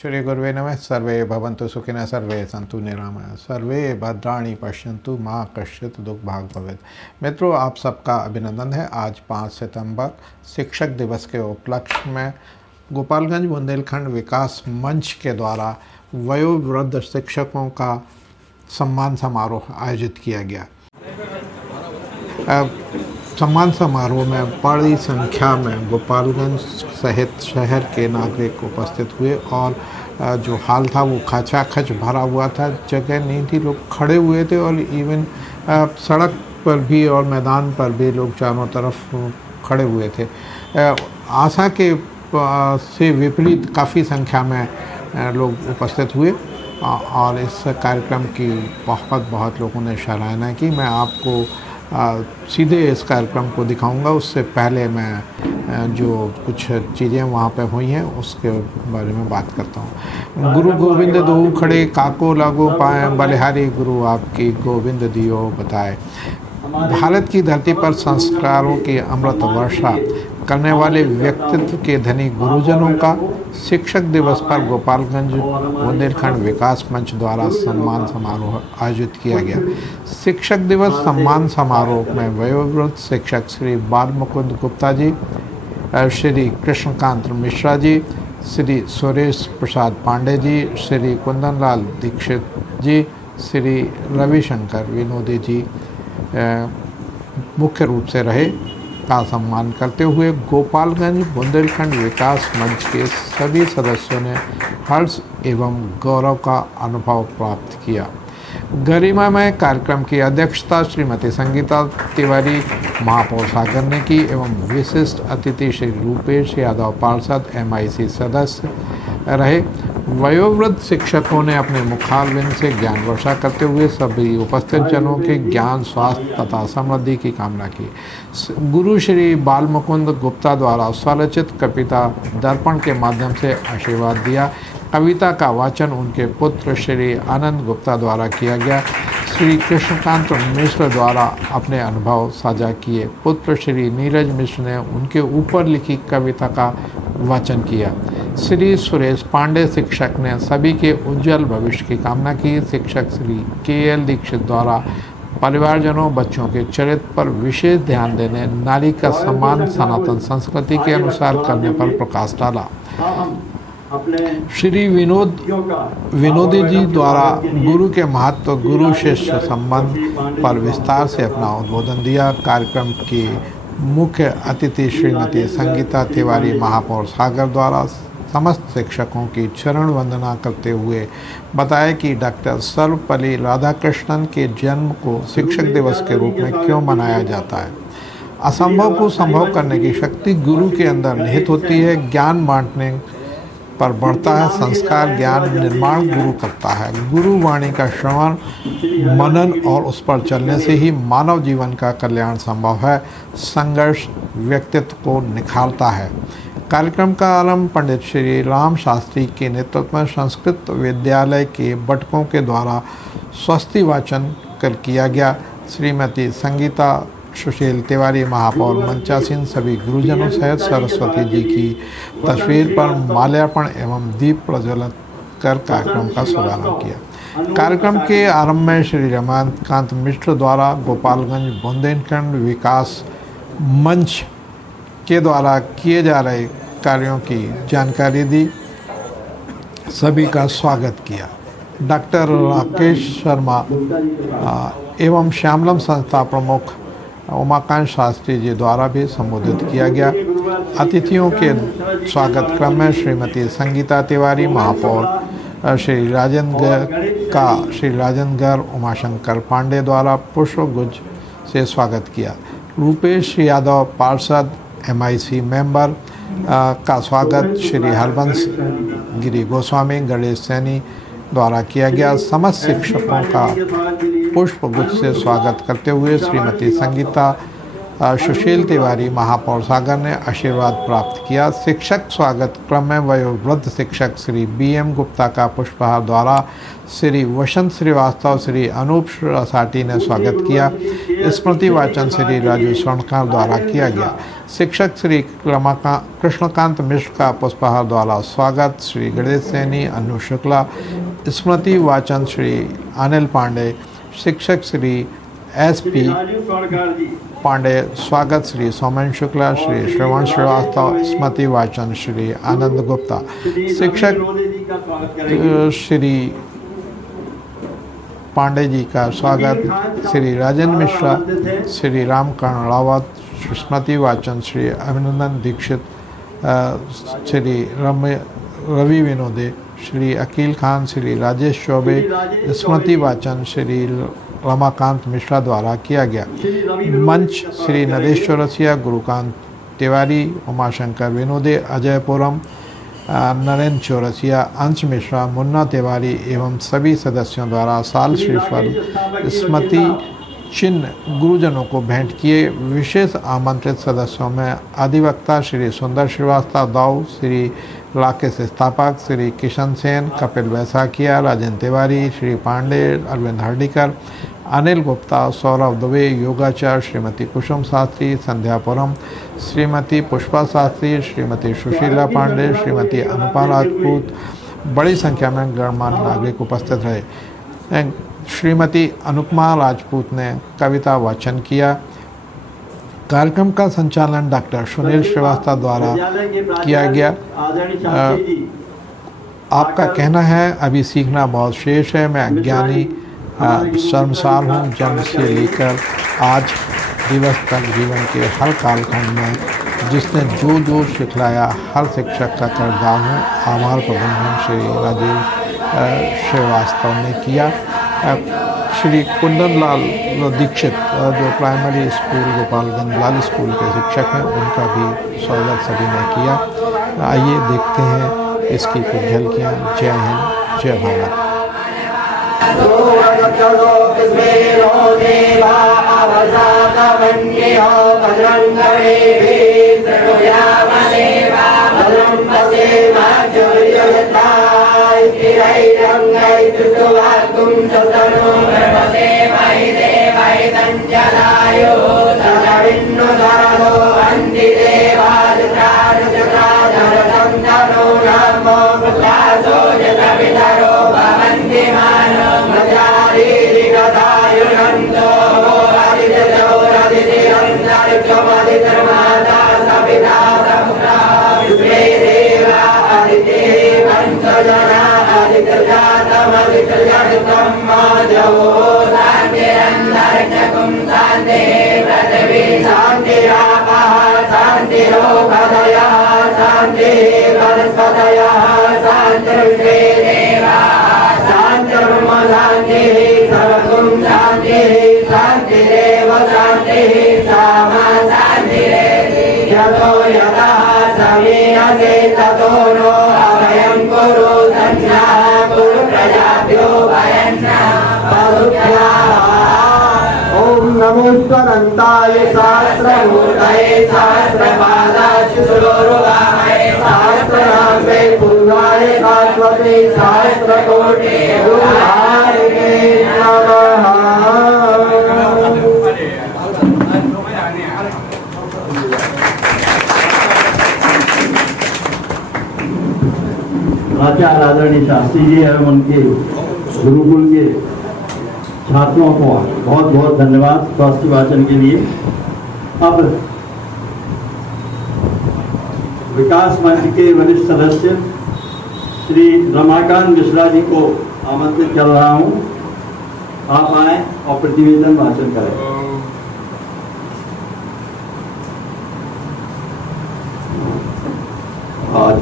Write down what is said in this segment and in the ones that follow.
श्री गुरुवे नमः। सर्वे भवन्तु सुखिनः, सर्वे सन्तु निरामयाः, सर्वे भद्राणि पश्यन्तु माँ कश्चित् दुख भाग भवेत्। मित्रों, आप सबका अभिनंदन है। आज 5 सितंबर शिक्षक दिवस के उपलक्ष्य में गोपालगंज बुंदेलखंड विकास मंच के द्वारा वयोवृद्ध शिक्षकों का सम्मान समारोह आयोजित किया गया। सम्मान समारोह में बड़ी संख्या में गोपालगंज सहित शहर के नागरिक उपस्थित हुए और जो हाल था वो खचाखच भरा हुआ था। जगह नहीं थी, लोग खड़े हुए थे और इवन सड़क पर भी और मैदान पर भी लोग चारों तरफ खड़े हुए थे। आशा के से विपरीत काफ़ी संख्या में लोग उपस्थित हुए और इस कार्यक्रम की बहुत लोगों ने सराहना की। मैं आपको सीधे इस कार्यक्रम को दिखाऊंगा। उससे पहले मैं जो कुछ चीज़ें वहाँ पे हुई हैं उसके बारे में बात करता हूँ। गुरु गोविंद दो खड़े काको लागो पाए, बलिहारी गुरु आपकी गोविंद दियो बताए। भारत की धरती पर संस्कारों की अमृत वर्षा करने वाले व्यक्तित्व के धनी गुरुजनों का शिक्षक दिवस पर गोपालगंज बुंदेलखंड विकास मंच द्वारा सम्मान समारोह आयोजित किया गया। शिक्षक दिवस सम्मान समारोह में वयोवृद्ध शिक्षक श्री बाल मुकुंद गुप्ता जी, श्री कृष्णकांत मिश्रा जी, श्री सुरेश प्रसाद पांडे जी, श्री कुंदनलाल दीक्षित जी, श्री रविशंकर विनोदी जी मुख्य रूप से रहे का सम्मान करते हुए गोपालगंज बुंदेलखंड विकास मंच के सभी सदस्यों ने हर्ष एवं गौरव का अनुभव प्राप्त किया। गरिमामय कार्यक्रम की अध्यक्षता श्रीमती संगीता तिवारी महापौर सागर ने की एवं विशिष्ट अतिथि श्री रूपेश यादव पार्षद MIC सदस्य रहे। वयोवृद्ध शिक्षकों ने अपने मुखारबिंद से ज्ञान वर्षा करते हुए सभी उपस्थित जनों के ज्ञान, स्वास्थ्य तथा समृद्धि की कामना की। गुरु श्री बाल मुकुंद गुप्ता द्वारा स्वरचित कविता दर्पण के माध्यम से आशीर्वाद दिया। कविता का वाचन उनके पुत्र श्री आनंद गुप्ता द्वारा किया गया। श्री कृष्णकांत मिश्र द्वारा अपने अनुभव साझा किए। पुत्र श्री नीरज मिश्र ने उनके ऊपर लिखी कविता का वाचन किया। श्री सुरेश पांडे शिक्षक ने सभी के उज्जवल भविष्य की कामना की। शिक्षक श्री KL दीक्षित द्वारा परिवारजनों, बच्चों के चरित्र पर विशेष ध्यान देने, नारी का सम्मान सनातन संस्कृति के अनुसार करने पर प्रकाश डाला। श्री विनोदी जी द्वारा गुरु के महत्व, गुरु शिष्य संबंध पर विस्तार से अपना उद्बोधन दिया। कार्यक्रम की मुख्य अतिथि श्रीमती संगीता तिवारी महापौर सागर द्वारा समस्त शिक्षकों की चरण वंदना करते हुए बताया कि डॉक्टर सर्वपल्ली राधाकृष्णन के जन्म को शिक्षक दिवस के रूप में क्यों मनाया जाता है। असंभव को संभव करने की शक्ति गुरु के अंदर निहित होती है। ज्ञान बांटने पर बढ़ता है, संस्कार ज्ञान निर्माण गुरु करता है। गुरु वाणी का श्रवण, मनन और उस पर चलने से ही मानव जीवन का कल्याण संभव है। संघर्ष व्यक्तित्व को निखारता है। कार्यक्रम का आरंभ पंडित श्री राम शास्त्री के नेतृत्व में संस्कृत विद्यालय के बटकों के द्वारा स्वस्ति वाचन कर किया गया। श्रीमती संगीता सुशील तिवारी महापौर मंचासीन सभी गुरुजनों सहित सरस्वती जी की तस्वीर पर माल्यार्पण एवं दीप प्रज्वलित कर कार्यक्रम का शुभारंभ किया। कार्यक्रम के आरंभ में श्री रमाकांत मिश्र द्वारा गोपालगंज बुंदेलखंड विकास मंच के द्वारा किए जा रहे कार्यों की जानकारी दी, सभी का स्वागत किया। डॉक्टर राकेश शर्मा एवं श्यामलम संस्था प्रमुख उमाकांत शास्त्री जी द्वारा भी संबोधित किया गया। अतिथियों के स्वागत क्रम में श्रीमती संगीता तिवारी महापौर श्री राजेंद्र उमाशंकर पांडे द्वारा पुष्पगुच्छ से स्वागत किया। रूपेश यादव पार्षद MIC मेंबर का स्वागत श्री हरबंस गिरी गोस्वामी गणेश सैनी द्वारा किया गया। समस्त शिक्षकों का पुष्पगुच्छ से स्वागत करते हुए श्रीमती संगीता सुशील तिवारी महापौर सागर ने आशीर्वाद प्राप्त किया। शिक्षक स्वागत क्रम में वयोवृद्ध शिक्षक श्री BM गुप्ता का पुष्पहार द्वारा श्री वसंत श्रीवास्तव, श्री अनूप साटी ने स्वागत किया। स्मृति वाचन श्री राजू स्वर्णकार द्वारा किया गया। शिक्षक श्री कृष्णकांत मिश्र का पुष्पहार द्वारा स्वागत। श्री गणेश सैनी, अनु शुक्ला, स्मृति वाचन श्री अनिल पांडे, शिक्षक श्री SP पांडे स्वागत। श्री सोमेन शुक्ला, श्री श्रवण श्रीवास्तव, स्मृति वाचन श्री आनंद गुप्ता, शिक्षक श्री पांडे जी का स्वागत। श्री राजेंद्र मिश्रा, श्री रामकर्ण रावत, स्मृति वाचन श्री अभिनंदन दीक्षित, श्री रवि विनोदे, श्री अकील खान, श्री राजेश चौबे, स्मृति वाचन श्री रमाकांत मिश्रा द्वारा किया गया। मंच श्री नरेश चौरसिया, गुरुकांत तिवारी, उमाशंकर विनोदे, अजयपुरम, नरेंद्र चौरसिया, अंश मिश्रा, मुन्ना तिवारी एवं सभी सदस्यों द्वारा साल श्रीफल स्मृति चिन्ह गुरुजनों को भेंट किए। विशेष आमंत्रित सदस्यों में अधिवक्ता श्री सुंदर श्रीवास्तव दाऊ, श्री राकेश स्थापक, श्री किशन सेन, कपिल बैसाखिया, राजेंद्र तिवारी, श्री पांडे, अरविंद हर्डीकर, अनिल गुप्ता, सौरभ दुबे, योगाचार्य श्रीमती कुसुम शास्त्री, संध्यापुरम, श्रीमती पुष्पा शास्त्री, श्रीमती सुशीला पांडे, श्रीमती अनुपा राजपूत, बड़ी संख्या में गणमान्य नागरिक उपस्थित रहे। श्रीमती अनुपमा राजपूत ने कविता वाचन किया। कार्यक्रम का संचालन डॉक्टर सुनील श्रीवास्तव द्वारा किया गया। आपका कहना है अभी सीखना बहुत शेष है। मैं अज्ञानी शर्मसार हूँ। जन्म से लेकर आज दिवस तक जीवन के हर कालखंड में जिसने जो जो सिखलाया हर शिक्षक का कर्जदार हूँ। आभार प्रबंधन श्री राजेश श्रीवास्तव ने किया। श्री कुंदन लाल दीक्षित जो प्राइमरी स्कूल गोपालगंज लाल स्कूल के शिक्षक हैं, उनका भी स्वागत सभी ने किया। आइए देखते हैं इसकी कुछ झलकियाँ। जय हिंद, जय भारत। नमोऽस्वरन्ताय सहस्रमूर्तये सहस्रपादाशुलोरुगामये सहस्रनाम्ने पूर्वाय शाश्वते सहस्रकोटि रूपाय नमः। आचार्य आदरणीय शास्त्री जी एवं उनके गुरुकुल के छात्रों को बहुत बहुत धन्यवाद स्वास्थ्य वाचन के लिए। अब विकास मंच के वरिष्ठ सदस्य श्री रमाकांत मिश्रा जी को आमंत्रित कर रहा हूं। आप आए और प्रतिवेदन वाचन करें। आज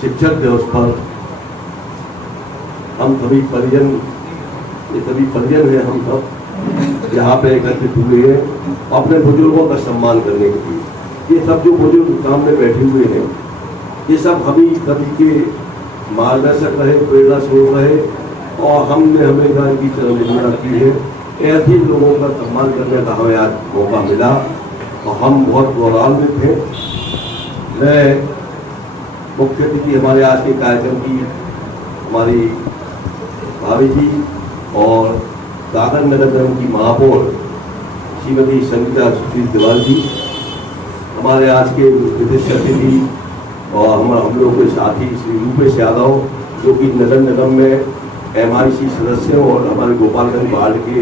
शिक्षक दिवस पर हम सभी परिजन है, हम सब यहाँ पे एकत्रित हुए हैं अपने बुजुर्गों का सम्मान करने के लिए। ये सब जो बुजुर्ग सामने बैठे हुए हैं, ये सब सभी के मार्गदर्शक रहे, प्रेरणा स्रोत रहे और हमने हमेशा इनकी चरणवंदना की है। ऐसे लोगों का सम्मान करने का हमें आज मौका मिला और हम बहुत गौरवान्वित हैं। मैं मुख्य अतिथि हमारे आज के कार्यक्रम की हमारी भाभी जी और कागज नगर निगम की महापौर श्रीमती संगीता सुशील तिवारी जी हमारे आज के विशिष्ट अतिथि और हम लोगों के साथी श्री रूपेश यादव, जो कि नगर निगम में MIC सदस्य और हमारे गोपालगंज वार्ड के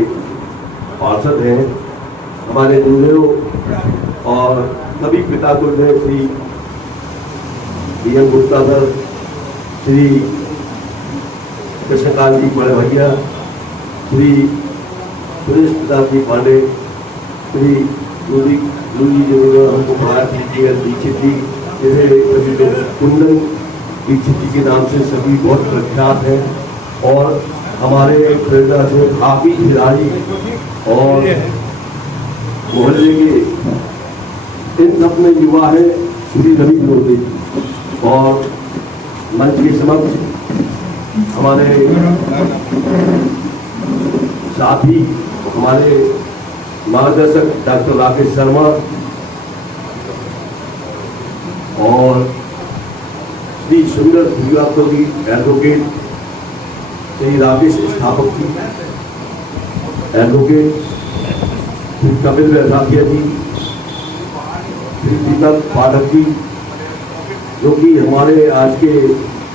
पार्षद हैं, हमारे गुरुदेव और सभी पिता गुरुदेव श्री DM गुप्ता सर, श्री कृष्णकांत जी बड़े भैया, श्री सुरेश प्रताप जी पांडे, श्री गुरु जी जो हमको भारतीय दीक्षित जी, जैसे कुंदन दीक्षित जी के नाम से सभी बहुत प्रख्यात हैं, और हमारे प्रेरणा से काफी खिलाड़ी और मोहल्ले के इन सब में युवा है श्री रवि मोदी, और मंच के समक्ष हमारे साथी हमारे मार्गदर्शक डॉक्टर राकेश शर्मा और श्री सुंदर श्रीवास्तव जी एडवोकेट, श्री राकेश स्थापक जी एडवोकेट, श्री कपिल वैसाखिया जी, श्री दीपक पाठक जी, जो कि हमारे आज के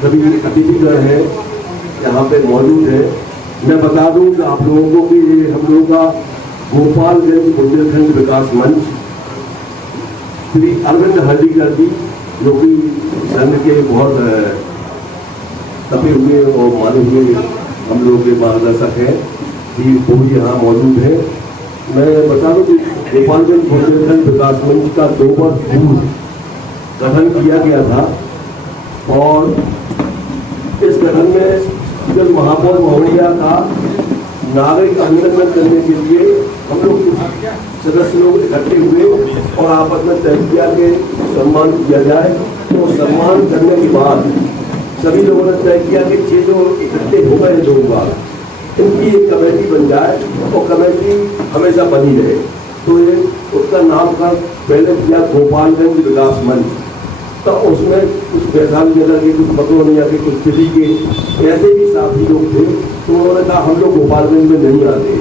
सभी अतिथिगण हैं यहाँ पे मौजूद है। मैं बता दूं कि आप लोगों को कि हम लोगों का गोपालगंज बुंदेलखंड विकास मंच श्री अरविंद हल्दीकर जी, जो कि संघ के बहुत तपे हुए और माने हुए हम लोगों के मार्गदर्शक हैं, कि वो भी यहाँ मौजूद है। मैं बता दूं कि गोपालगंज बुंदेलखंड विकास मंच का 2 वर्ष पूर्व गठन किया गया था, और इस गठन में जब महापौर महोदया का नागरिक अभिनंदन करने के लिए हम लोग सदस्य लोग इकट्ठे हुए और आपस में तय किया कि सम्मान किया जाए। तो सम्मान करने के बाद सभी लोगों ने तय किया कि ये जो इकट्ठे हो गए 2 बार, इनकी एक कमेटी बन जाए और कमेटी हमेशा बनी रहे। तो ये उसका नामकरण पहले किया गोपालगंज विकास मंच। तो उसमें कुछ वैशाली नगर के, कुछ मकरोनिया के, कुछ दिल्ली के ऐसे भी साथी लोग थे, तो उन्होंने कहा हम लोग गोपालगंज में नहीं आते,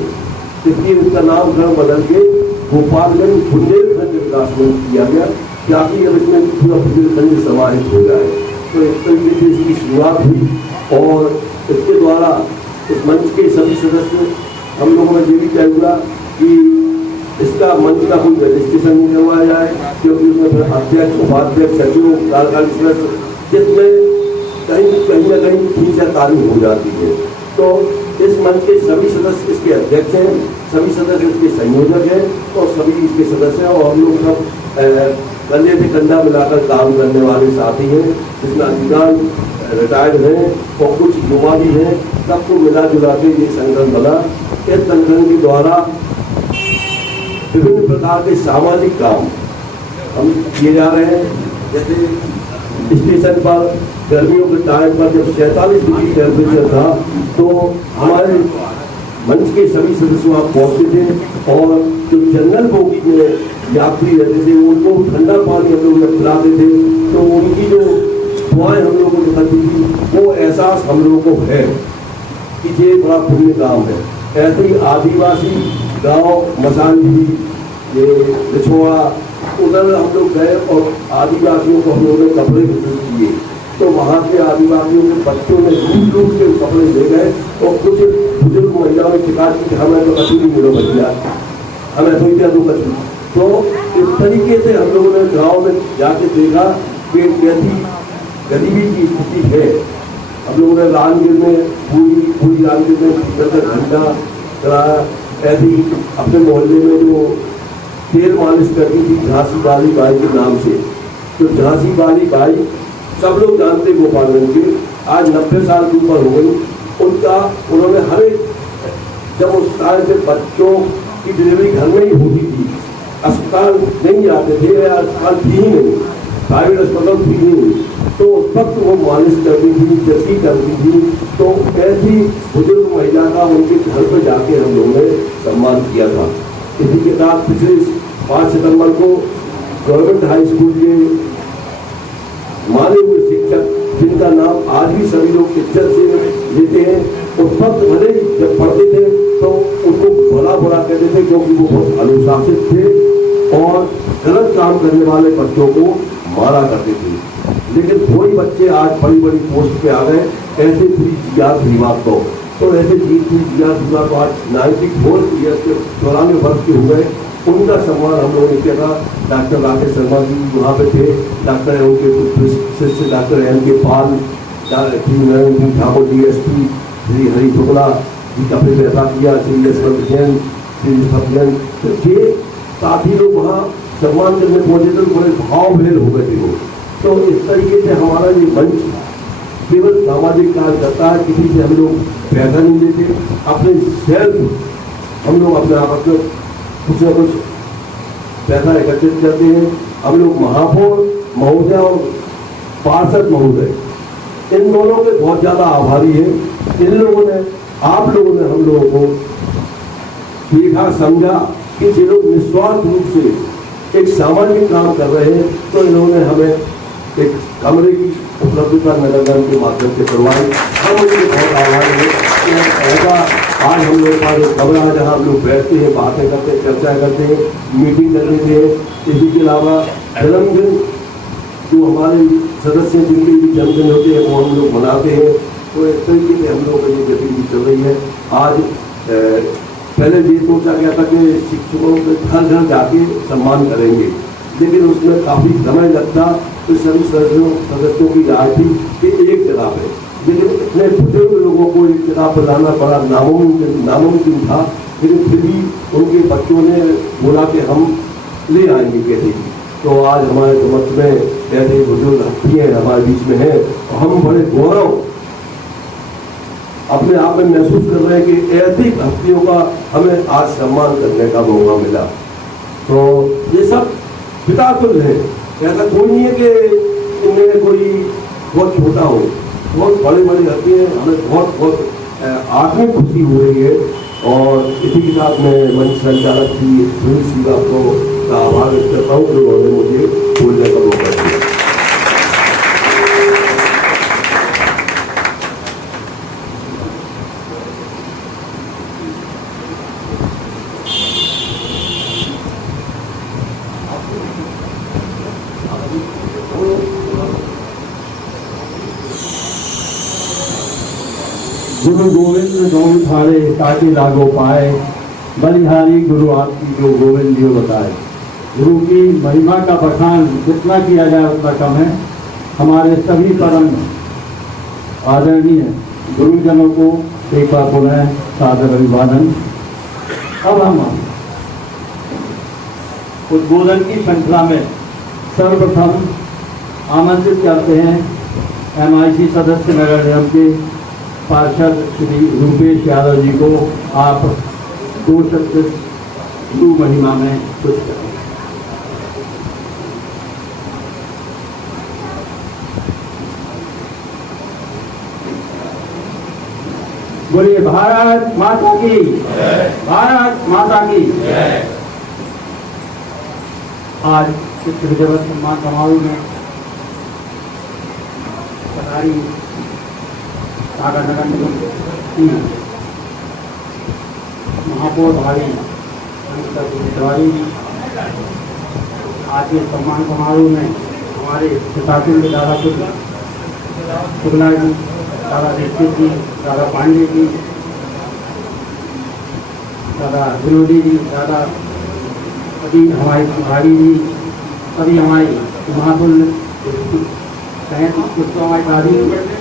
इसलिए उसका नामकरण बदल के गोपालगंज बुंदेलखंड विकास मंच किया गया, ताकि अब इसमें पूरा बुंदेलखंड समाहित हो जाए। तो इस तरीके से इसकी शुरुआत हुई, और इसके द्वारा इस मंच के सभी सदस्य हम लोगों ने ये भी तय हुआ कि इसका मंच का कोई रजिस्ट्रेशन नहीं करवाया जाए, क्योंकि उसमें फिर अध्यक्ष, उपाध्यक्ष, सचिव, कार्यकारी सदस्य, जिसमें कहीं न कहीं खींचातानी हो जाती है। तो इस मंच के सभी सदस्य इसके अध्यक्ष हैं, सभी सदस्य इसके संयोजक हैं, और सभी इसके सदस्य हैं, और हम लोग सब कंधे से कंधा मिलाकर काम करने वाले साथी हैं, जिसमें अधिकांश रिटायर्ड हैं और कुछ युवा भी हैं। सबको मिला जुला के ये संगठन बना। इस संगठन के द्वारा विभिन्न प्रकार के सामाजिक काम हम किए जा रहे हैं। जैसे स्टेशन पर गर्मियों के टाइम पर जब 47 डिग्री टेम्परेचर था, तो हमारे मंच के सभी सदस्य वहाँ पहुँचते थे, और जो जनरल बोगी में यात्री रहते थे उनको ठंडा पानी हम लोग पिलाते थे। तो उनकी जो दुआएं हम लोगों को दिखाती थी, वो एहसास हम लोगों को है कि ये बड़ा पुण्य काम है। ऐसे ही आदिवासी गांव मसानजी, ये लिछोड़ा, उधर हम लोग गए और आदिवासियों को हम लोगों ने कपड़े वितरित किए। तो वहाँ के आदिवासियों के बच्चों ने लूट के कपड़े ले गए, और कुछ बुजुर्ग महिलाओं ने शिकायत की हमें तो कभी नहीं मिलो भैया, हमें तो क्या दो कभी। तो इस तरीके से हम लोगों ने गाँव में जाके देखा कि कैसी गरीबी की स्थिति है। हम लोगों ने रामगिर में पूरी रामगिर में 10 घंटा कराया। ऐसे ही अपने मोहल्ले में जो तेल मालिश करती थी झांसी वाली बाई के नाम से, तो झांसी वाली बाई सब लोग जानते गोपालगंज के, आज 90 साल के ऊपर हो गई। उन्होंने हर एक, जब उस टाइम पे बच्चों की डिलीवरी घर में ही होती थी, अस्पताल नहीं जाते थे, अस्पताल थी ही नहीं, प्राइवेट अस्पताल थी ही नहीं, तो उस वक्त वो मालिश करती थी, जैसी करती थी। तो ऐसी बुजुर्ग महिला का उनके घर पर जाके हम लोगों ने सम्मान किया था। इसी के साथ पिछले 5 सितंबर को गवर्नमेंट हाई स्कूल के माने हुए शिक्षक, जिनका नाम आज भी सभी लोग इज्जत से लेते हैं, उस वक्त भले जब पढ़ते थे तो उनको बड़ा कहते थे, क्योंकि वो बहुत अनुशासित थे और गलत काम करने वाले बच्चों को मारा करते थे। लेकिन वही बच्चे आज बड़ी बड़ी पोस्ट पे आ गए, ऐसे पूरी जिया श्रीवास तो ऐसे जीत जिया श्रीवास तो आज 94 ईयर्स के 94 वर्ष के हो गए। उनका सम्मान हम लोगों ने किया था। डॉक्टर राकेश शर्मा जी वहाँ पे थे, डॉक्टर उनके शिष्य डॉक्टर M.K. पाल, श्री नरेंद्र सिंह ठाकुर DSP, श्री हरि शुक्ला जी का फिर ऐसा किया, श्री यशवंत जैन, श्री सत्यन, तो ये काफी लोग वहाँ सम्मान करने पहुंचे थे, बड़े भाव भेद हो गए थे वो। तो इस तरीके से हमारा ये मंच केवल सामाजिक कार्य करता है, किसी से हम लोग पैसा नहीं लेते, अपने सेल्फ हम लोग अपने आप कुछ न कुछ पैसा एकत्रित करते हैं। हम लोग महापौर महोदय और पार्षद महोदय इन दोनों के बहुत ज्यादा आभारी हैं। इन लोगों ने, आप लोगों ने हम लोगों को देखा, समझा कि ये लोग निस्वार्थ रूप से एक सामाजिक काम कर रहे हैं, तो इन्होंने हमें एक कमरे की उपलब्धता नगर निगम के माध्यम से करवाई। हम उनके बहुत आभारी हैं। ऐसा आज हम लोग का एक कमरा है जहाँ हम लोग बैठते हैं, बातें करते हैं, चर्चा करते हैं, मीटिंग कर लेते हैं। इसी के अलावा जन्मदिन जो हमारे सदस्य जिनके भी जन्मदिन होते हैं वो हम लोग मनाते हैं। तो इस तरीके से हम लोगों की ये गतिविधि चल रही है। आज पहले ये सोचा गया था कि शिक्षकों के घर घर जाके सम्मान करेंगे, लेकिन उसमें काफ़ी समय लगता। तो सभी सदस्यों की राय थी कि एक जगह पे, लेकिन इतने बुजुर्ग लोगों को एक जगह पर लाना बड़ा नामुमकिन था। लेकिन फिर भी उनके बच्चों ने बोला कि हम ले आएंगे कैसे। तो आज हमारे समक्ष में ऐसे बुजुर्ग हस्तियाँ हमारे बीच में हैं, और हम बड़े गौरव अपने आप में महसूस कर रहे हैं कि ऐसी हस्तियों का हमें आज सम्मान करने का मौका मिला। तो ये सब पिता तुल्य है, ऐसा कोई नहीं है कि इनमें कोई बहुत छोटा हो, बहुत बड़े बड़े हस्ती हैं। हमें बहुत बहुत आत्मिक खुशी हो रही है। और इसी के साथ मैं मंच संचालक श्री सुनील श्रीवास का आभार व्यक्त करता हूँ जो उन्होंने मुझे बोलने का मौका दिया। गुरु गोविंद गोविंद थारे ताकि लागो पाए, बलिहारी गुरु आपकी जो गोविंद जी बताए। गुरु की महिमा का बखान जितना किया जाए उतना कम है। हमारे सभी परम आदरणीय गुरुजनों को एक बार पुनः सादर अभिवादन। अब हम उद्बोधन की श्रृंखला में सर्वप्रथम आमंत्रित करते हैं MIC सदस्य नगर निगम के पार्षद श्री रूपेश यादव जी को। आप 2 शब्द गुरु महिमा में कुछ करें। बोलिए भारत माता की, भारत माता की। आज चित्र विधिवत सम्मान समारोह में पधारी सागर नगर निगम की महापौर भाई तिवारी जी, आज के सम्मान समारोह में हमारे प्रशासन के दादा शुक्ला जी, दादा दीक्षित जी, दादा पांडे जी, दादा विनोदी जी, दादा सभी हमारे भाई जी, सभी हमारे महापुरुष हमारे दादी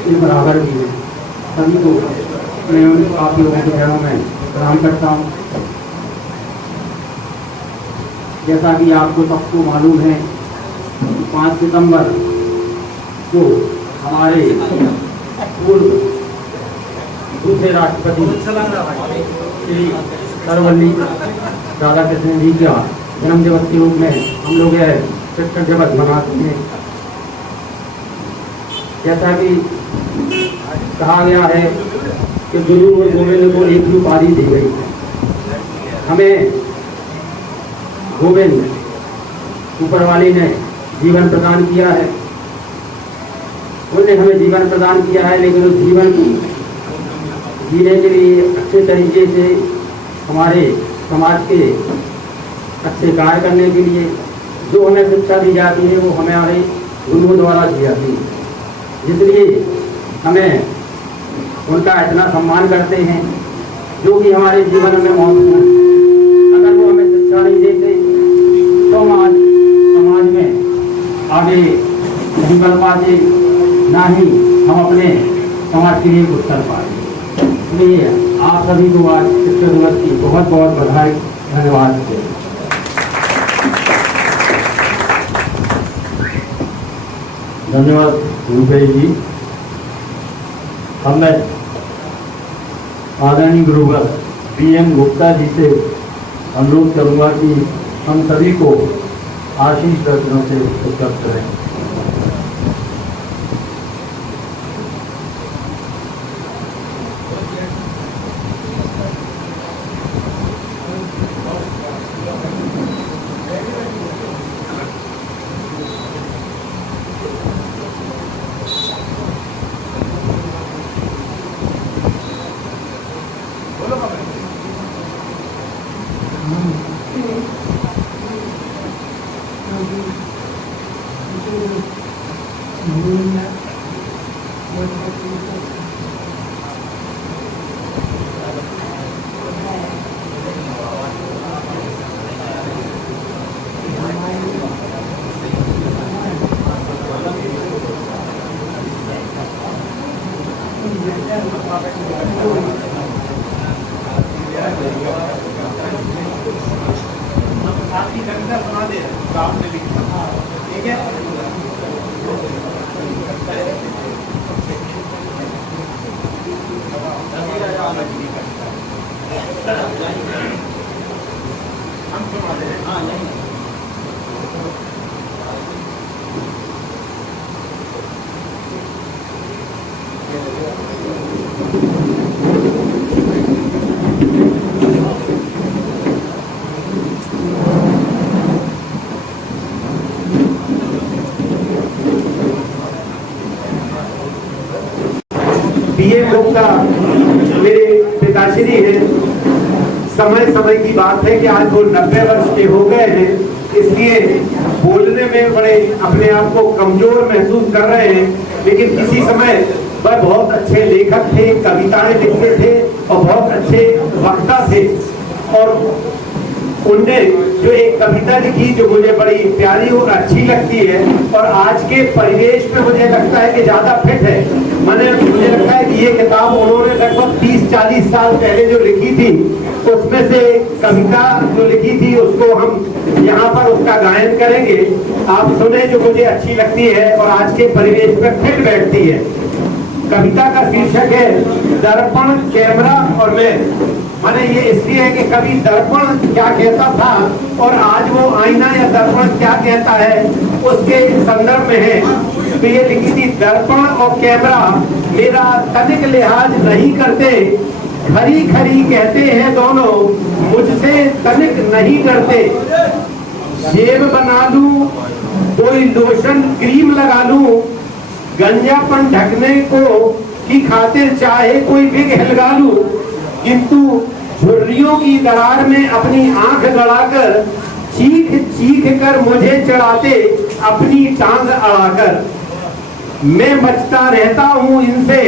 इन बराबर भी हैं। सभी को मैं आप लोगों के चरणों में प्रणाम करता हूँ। जैसा कि आपको सबको मालूम है, 5 सितंबर को हमारे पूर्व दूसरे राष्ट्रपति श्री सर्वपल्ली राधाकृष्णन जी का जन्म दिवस के रूप में हम लोग यह शिक्षक दिवस मनाते हैं। जैसा कि कहा गया है कि गुरु और गोविंद को एक ही उपाधि दी गई है। हमें गोविंद ऊपर वाले ने जीवन प्रदान किया है, उन्होंने हमें जीवन प्रदान किया है, लेकिन उस जीवन को जीने के लिए अच्छे तरीके से हमारे समाज के अच्छे कार्य करने के लिए जो हमें शिक्षा दी जाती है वो हमारे गुरुओं द्वारा दी जाती है। इसलिए हमें उनका इतना सम्मान करते हैं जो कि हमारे जीवन में महत्वपूर्ण। अगर वो हमें शिक्षा नहीं देते तो हम आज समाज में आगे नहीं बढ़ पाते, ना ही हम अपने समाज के लिए कुछ कर पाते। इसलिए आप सभी को आज शिक्षक दिवस की बहुत बहुत बधाई, धन्यवाद देते हैं। धन्यवाद भूपेश जी। अब मैं आदरणीय गुरुवर PM गुप्ता जी से अनुरोध करूंगा कि हम सभी को आशीष दर्शनों से उपलब्ध करें। आपकी कविता सुना दे तो आपने लिखा, ठीक है? हम सुना दे। हाँ नहीं PM गुप्ता मेरे पिताश्री हैं। समय समय की बात है कि आज वो 90 वर्ष के हो गए हैं, इसलिए बोलने में बड़े अपने आप को कमजोर महसूस कर रहे हैं। लेकिन किसी समय वह बहुत अच्छे लेखक थे, कविताएं लिखते थे और बहुत अच्छे वक्ता थे। और उनने जो एक कविता लिखी जो मुझे बड़ी प्यारी और अच्छी लगती है और आज के परिवेश में मुझे लगता है कि ज्यादा फिट है। मुझे लगता है कि ये किताब उन्होंने लगभग 30-40 साल पहले जो लिखी थी, उसमें से कविता जो लिखी थी उसको हम यहाँ पर उसका गायन करेंगे। आप सुने, जो मुझे अच्छी लगती है और आज के परिवेश में फिट बैठती है। कविता का शीर्षक है दर्पण, कैमरा और मैं। माने ये इसलिए है कि कभी दर्पण क्या कहता था और आज वो आईना या दर्पण क्या कहता है उसके संदर्भ में है। तो ये लिखी थी, दर्पण और कैमरा मेरा तनिक लिहाज नहीं करते, खरी खरी कहते हैं दोनों, मुझसे तनिक नहीं करते। शेव बना लूं, कोई लोशन क्रीम लगा लूं, गंजापन ढकने को की खातिर चाहे कोई विग हिलगा लूं, किंतु झुर्रियों की दरार में अपनी आंख गड़ाकर चीख चीख कर मुझे चढ़ाते अपनी टांग अड़ाकर। मैं बचता रहता हूँ इनसे,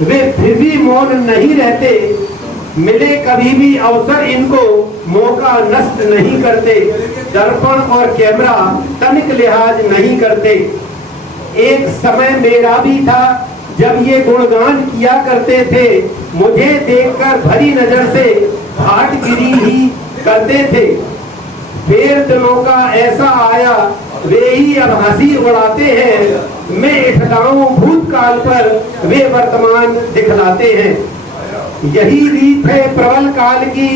वे फिर भी मौन नहीं रहते, मिले कभी भी अवसर इनको मौका नष्ट नहीं करते। दर्पण और कैमरा तनिक लिहाज नहीं करते। एक समय मेरा भी था जब ये गुणगान किया करते थे, मुझे देखकर भरी नजर से भाटगिरी ही करते थे। फिर दिनों का ऐसा आया, वे ही अब हंसी उड़ाते हैं। मैं इठलाऊं भूतकाल पर, वे वर्तमान दिखलाते हैं। यही रीत है प्रबल काल की,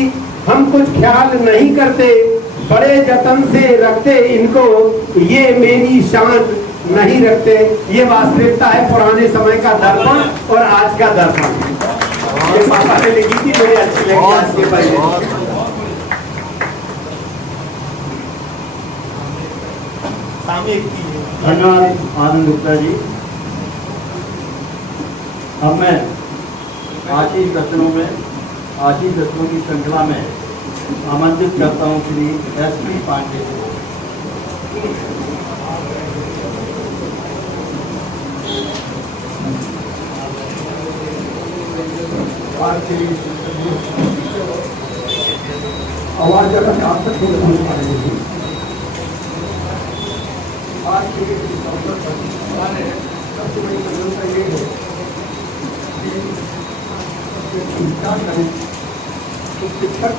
हम कुछ ख्याल नहीं करते, बड़े जतन से रखते इनको, ये मेरी शान नहीं रखते। ये वास्तविकता है पुराने समय का दर्पण और आज का दर्पण। ये पापा ने लिखी थी, मुझे अच्छी लगी आज के पहले। धन्यवाद आनंद गुप्ता जी। अब मैं आशीष दर्शनों की श्रृंखला में आमंत्रित करता हूँ श्री SP पांडे को। आवाज अगर आप तक नहीं पहुंच पा रही थी आज के इस अवसर पर सबसे बड़ी जरूरत ये है कि चिंता करें तो शिक्षक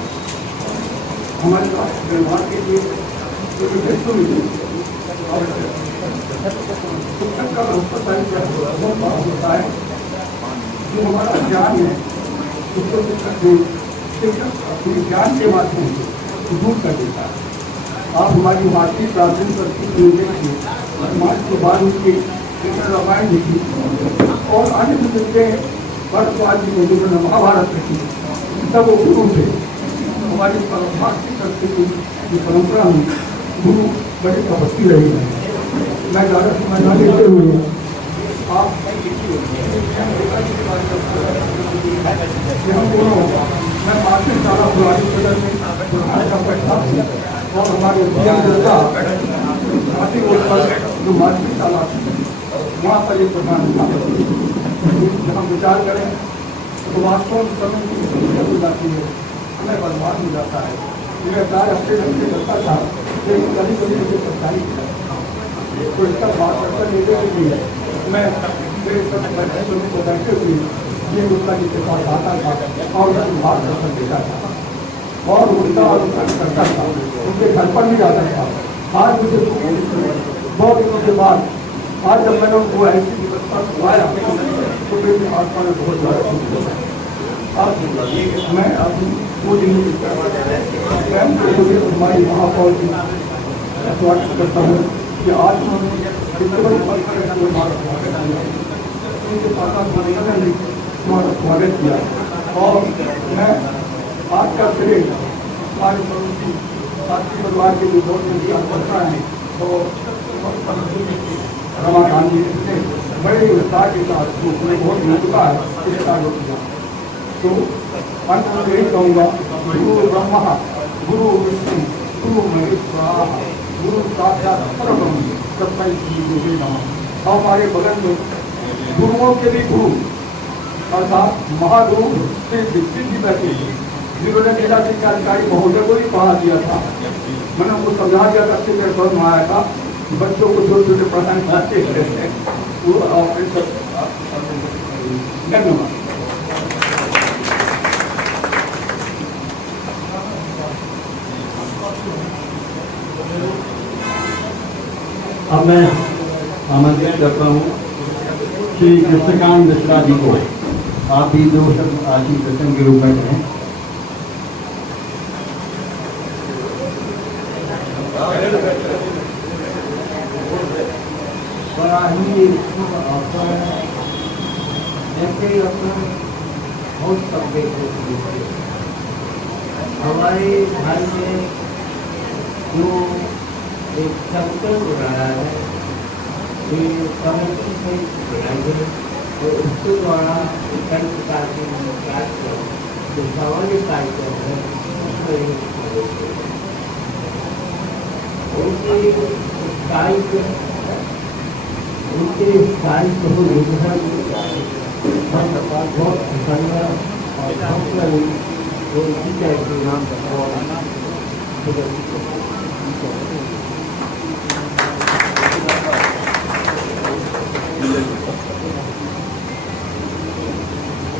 हमारे पास व्यवहार के लिए जो मिले और शिक्षक का बहुत बड़ा होता है जो हमारा ज्ञान है उसको शिक्षक अपने ज्ञान के माध्यम से दूर कर देता है। आप हमारी भारतीय प्राचीन संस्कृति में देखिए समाज के बाद उनकी रामायण लिखी और अन्य भी मिलते हैं भरद्वाज जी ने जिन्होंने महाभारत लिखी सब वो गुरु थे। हमारी भारतीय संस्कृति की परंपरा में गुरु बड़ी तपस्वी रही है। मैं ज़्यादा समय न लेते हुए आप हम दोनों मैं मासिक सारा पुरानी सदन में प्रधान का बैठा और हमारे मासिक जो मासिक साला वहाँ पर एक प्रधान जहाँ विचार करें तो वास्तव में समय की हो जाती है, समय बर्बाद हो जाता है। मेरा कार्य हफ्ते घंटे करता था लेकिन कभी कभी मुझे सरकारी तो इसका बात करता लेते हुए है मैं मेरे सब को बैठे हुए ये गुप्ता जी के पास आता था और मैं बात कर देता था और उनका करता था, उनके घर पर भी जाता था। आज मुझे 2 दिनों के बाद आज जब मैंने उनको ऐसी व्यवस्था खुआया तो मेरे आत्मा में बहुत ज़्यादा अब मैं अपनी 2 दिन हमारी महापौर की स्वागत करता हूँ कि आज उन्होंने स्वागत किया और मैं आज का श्रेय हमारे साथी परिवार के जो बहुत हैं तो रमा गांधी ने बड़े उत्साह के साथ बहुत मौका है इस कार्य किया। तो अंत में यही कहूँगा गुरु ब्रह्मा गुरु विष्णु गुरु महेश्वर गुरु साक्षात परब्रह्म सत्ताई गुरु नमः। और हमारे बगल में गुरुओं के भी गुरु अर्थात महागुरु श्री दीक्षित जी बैठे जिन्होंने मेरा शिक्षा अधिकारी महोदय को भी पढ़ा दिया था। मैंने उनको समझा दिया था कि मेरे समझ में आया था बच्चों को छोटे छोटे पढ़ाने चाहते वो धन्यवाद। अब मैं आमंत्रित करता हूँ श्री कृष्णकांत मिश्रा जी को। आप भी 2 शब्द आशीष वचन के रूप में कहें। बड़ा ही अवसर ऐसे अवसर बहुत तबके हमारे घर में जो एक चक्कर हो रहा है ये कमेटी से बनाई गई और उसके द्वारा कई प्रकार के कार्यक्रम जो सामाजिक कार्यक्रम है उनके दायित्व को लेकर बहुत प्रसन्न और के नाम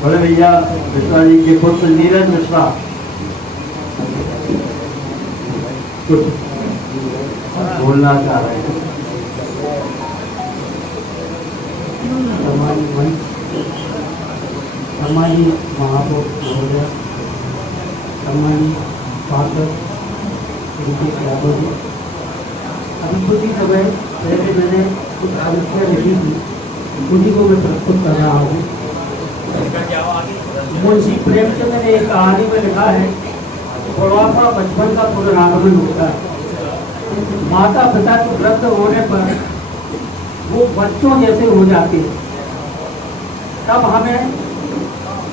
बड़े भैया मिश्रा जी के पुत्र नीरज मिश्रा कुछ बोलना चाह रहे हैं। हमारी महापौर महोदय हमारी पार्षद यादव जी अभी कुछ ही समय पहले मैंने कुछ आलोचना लिखी थी उसी को मैं प्रस्तुत कर रहा हूँ। मुंशी प्रेमचंद ने एक कहानी में लिखा है बुढ़ापा बचपन का पुनरागमन होता है। माता पिता के वृद्ध होने पर वो बच्चों जैसे हो जाते हैं, तब हमें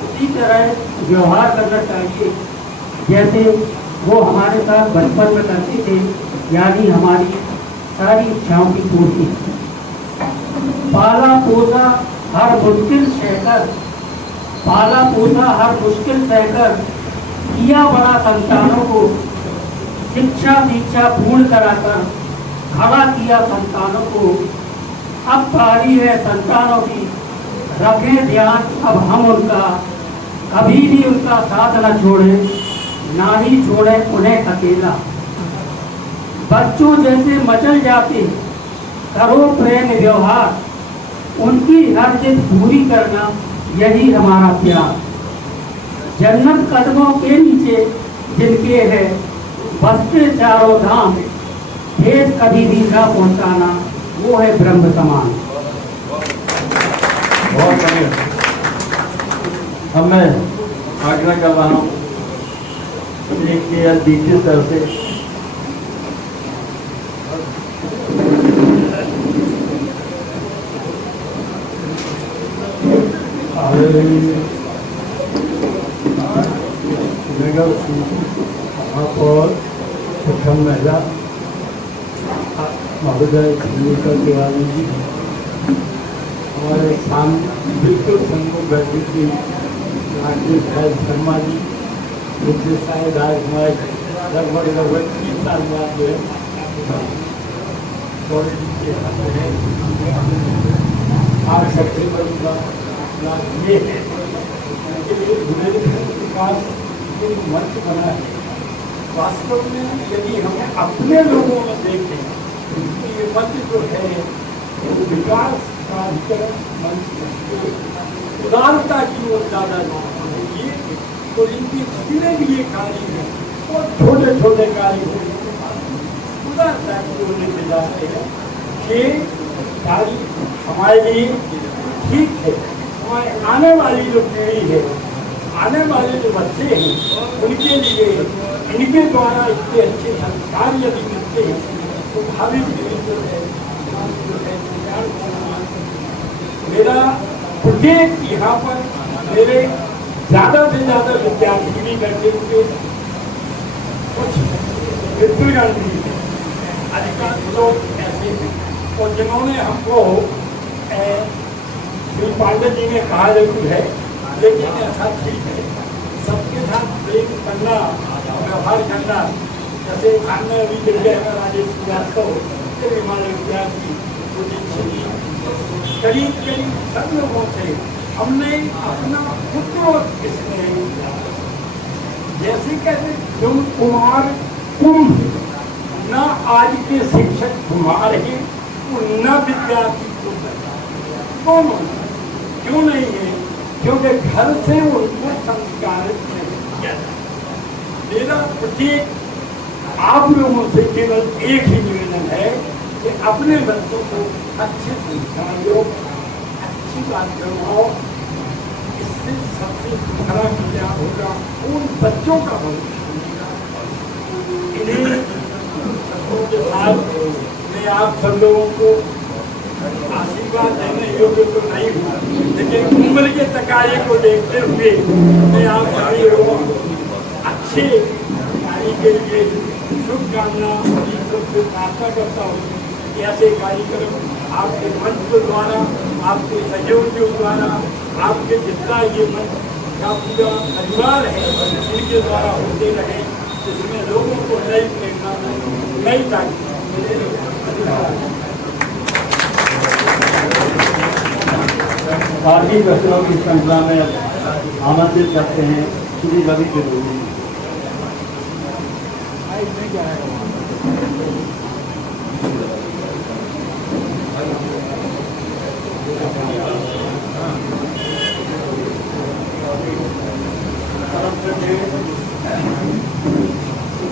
उसी तरह व्यवहार करना चाहिए जैसे वो हमारे साथ बचपन में करते थे। यानी हमारी सारी इच्छाओं की पूर्ति, पाला पोसा हर मुश्किल सहकर, पाला पोसा हर मुश्किल सहकर, किया बड़ा संतानों को, शिक्षा दीक्षा पूर्ण कराकर खड़ा किया संतानों को। अब बारी है संतानों की, रखें ध्यान अब हम उनका, कभी भी उनका साथ न छोड़ें, ना ही छोड़ें उन्हें अकेला। बच्चों जैसे मचल जाते करो प्रेम व्यवहार, उनकी हर जिद पूरी करना यही हमारा प्यार। जन्नत कदमों के नीचे जिनके है, बसते चारों धाम, ठेस कभी भी न पहुंचाना, वो है ब्रह्म समान। बहुत बढ़िया। अब मैं आग्रह कर रहा हूँ एक डीसी सर से, और प्रथम महिला महोदय तिवारी जी हमारे सामने बिल्कुल सम्मुख बैठी थी, राकेश भाई शर्मा जी, मुझे शायद आज हमारे लगभग 30 साल बाद जो है आज सबसे बड़ी बात ये है कि बुंदेलखंड विकास मंच बना है। वास्तव में यदि हम अपने लोगों में देखें तो ये मंच जो है विकास प्राधिकरण मंच उदारता की ओर ज़्यादा ये तो इनके जितने भी ये कार्य हैं और छोटे छोटे कार्य उदारता की ओर लेके जा रहे हैं कि कार्य हमारे लिए ठीक है। हमारे आने वाली जो पीढ़ी है, आने वाले जो बच्चे हैं, उनके लिए इनके द्वारा इतने अच्छे संस्कार यदि मिलते हैं तो भावी पीढ़ी जो है मेरा प्रत्येक यहाँ पर मेरे ज़्यादा से ज़्यादा विद्यार्थी भी बैठे हुए, कुछ मित्रगण भी, अधिकांश लोग ऐसे हैं और जिन्होंने हमको श्री पांडे जी ने कहा जरूर है, लेकिन ऐसा ठीक है सबके साथ प्रेम करना, व्यवहार करना। जैसे सामने अभी मिल गया राजेश श्रीवास्तव, हिमालय विद्यार्थी, करीब करीब सब लोगों से हमने अपना पुत्रोत्सव स्नेह किया। जैसे कहते तुम कुमार कुंभ, न आज के शिक्षक कुमार हैं, न विद्यार्थी कौन क्यों नहीं है? क्योंकि घर से उनको संस्कारित नहीं किया जाता। मेरा प्रत्येक आप लोगों से केवल एक ही निवेदन है कि अपने बच्चों को अच्छे संस्कार दो, अच्छी बात करवाओ। इससे सबसे खरा क्या होगा, उन बच्चों का भविष्य। इन्हीं शब्दों के साथ मैं आप सब लोगों को आशीर्वाद देने योग्य तो नहीं हुआ, लेकिन उम्र के तकाजे को देखते हुए मैं आप सभी लोगों अच्छे कार्य के लिए शुभकामना सबसे प्रार्थना करता हूँ। ऐसे कार्यक्रम आपके मंच के द्वारा, आपके सहयोग के द्वारा, आपके जितना ये मंच का पूरा परिवार है इनके द्वारा होते रहे, जिसमें लोगों को नई प्रेरणा, नई ताकत मिले। बाकी प्रश्नों की श्रृंखला में आमंत्रित करते हैं श्री रवि त्रिवेदी।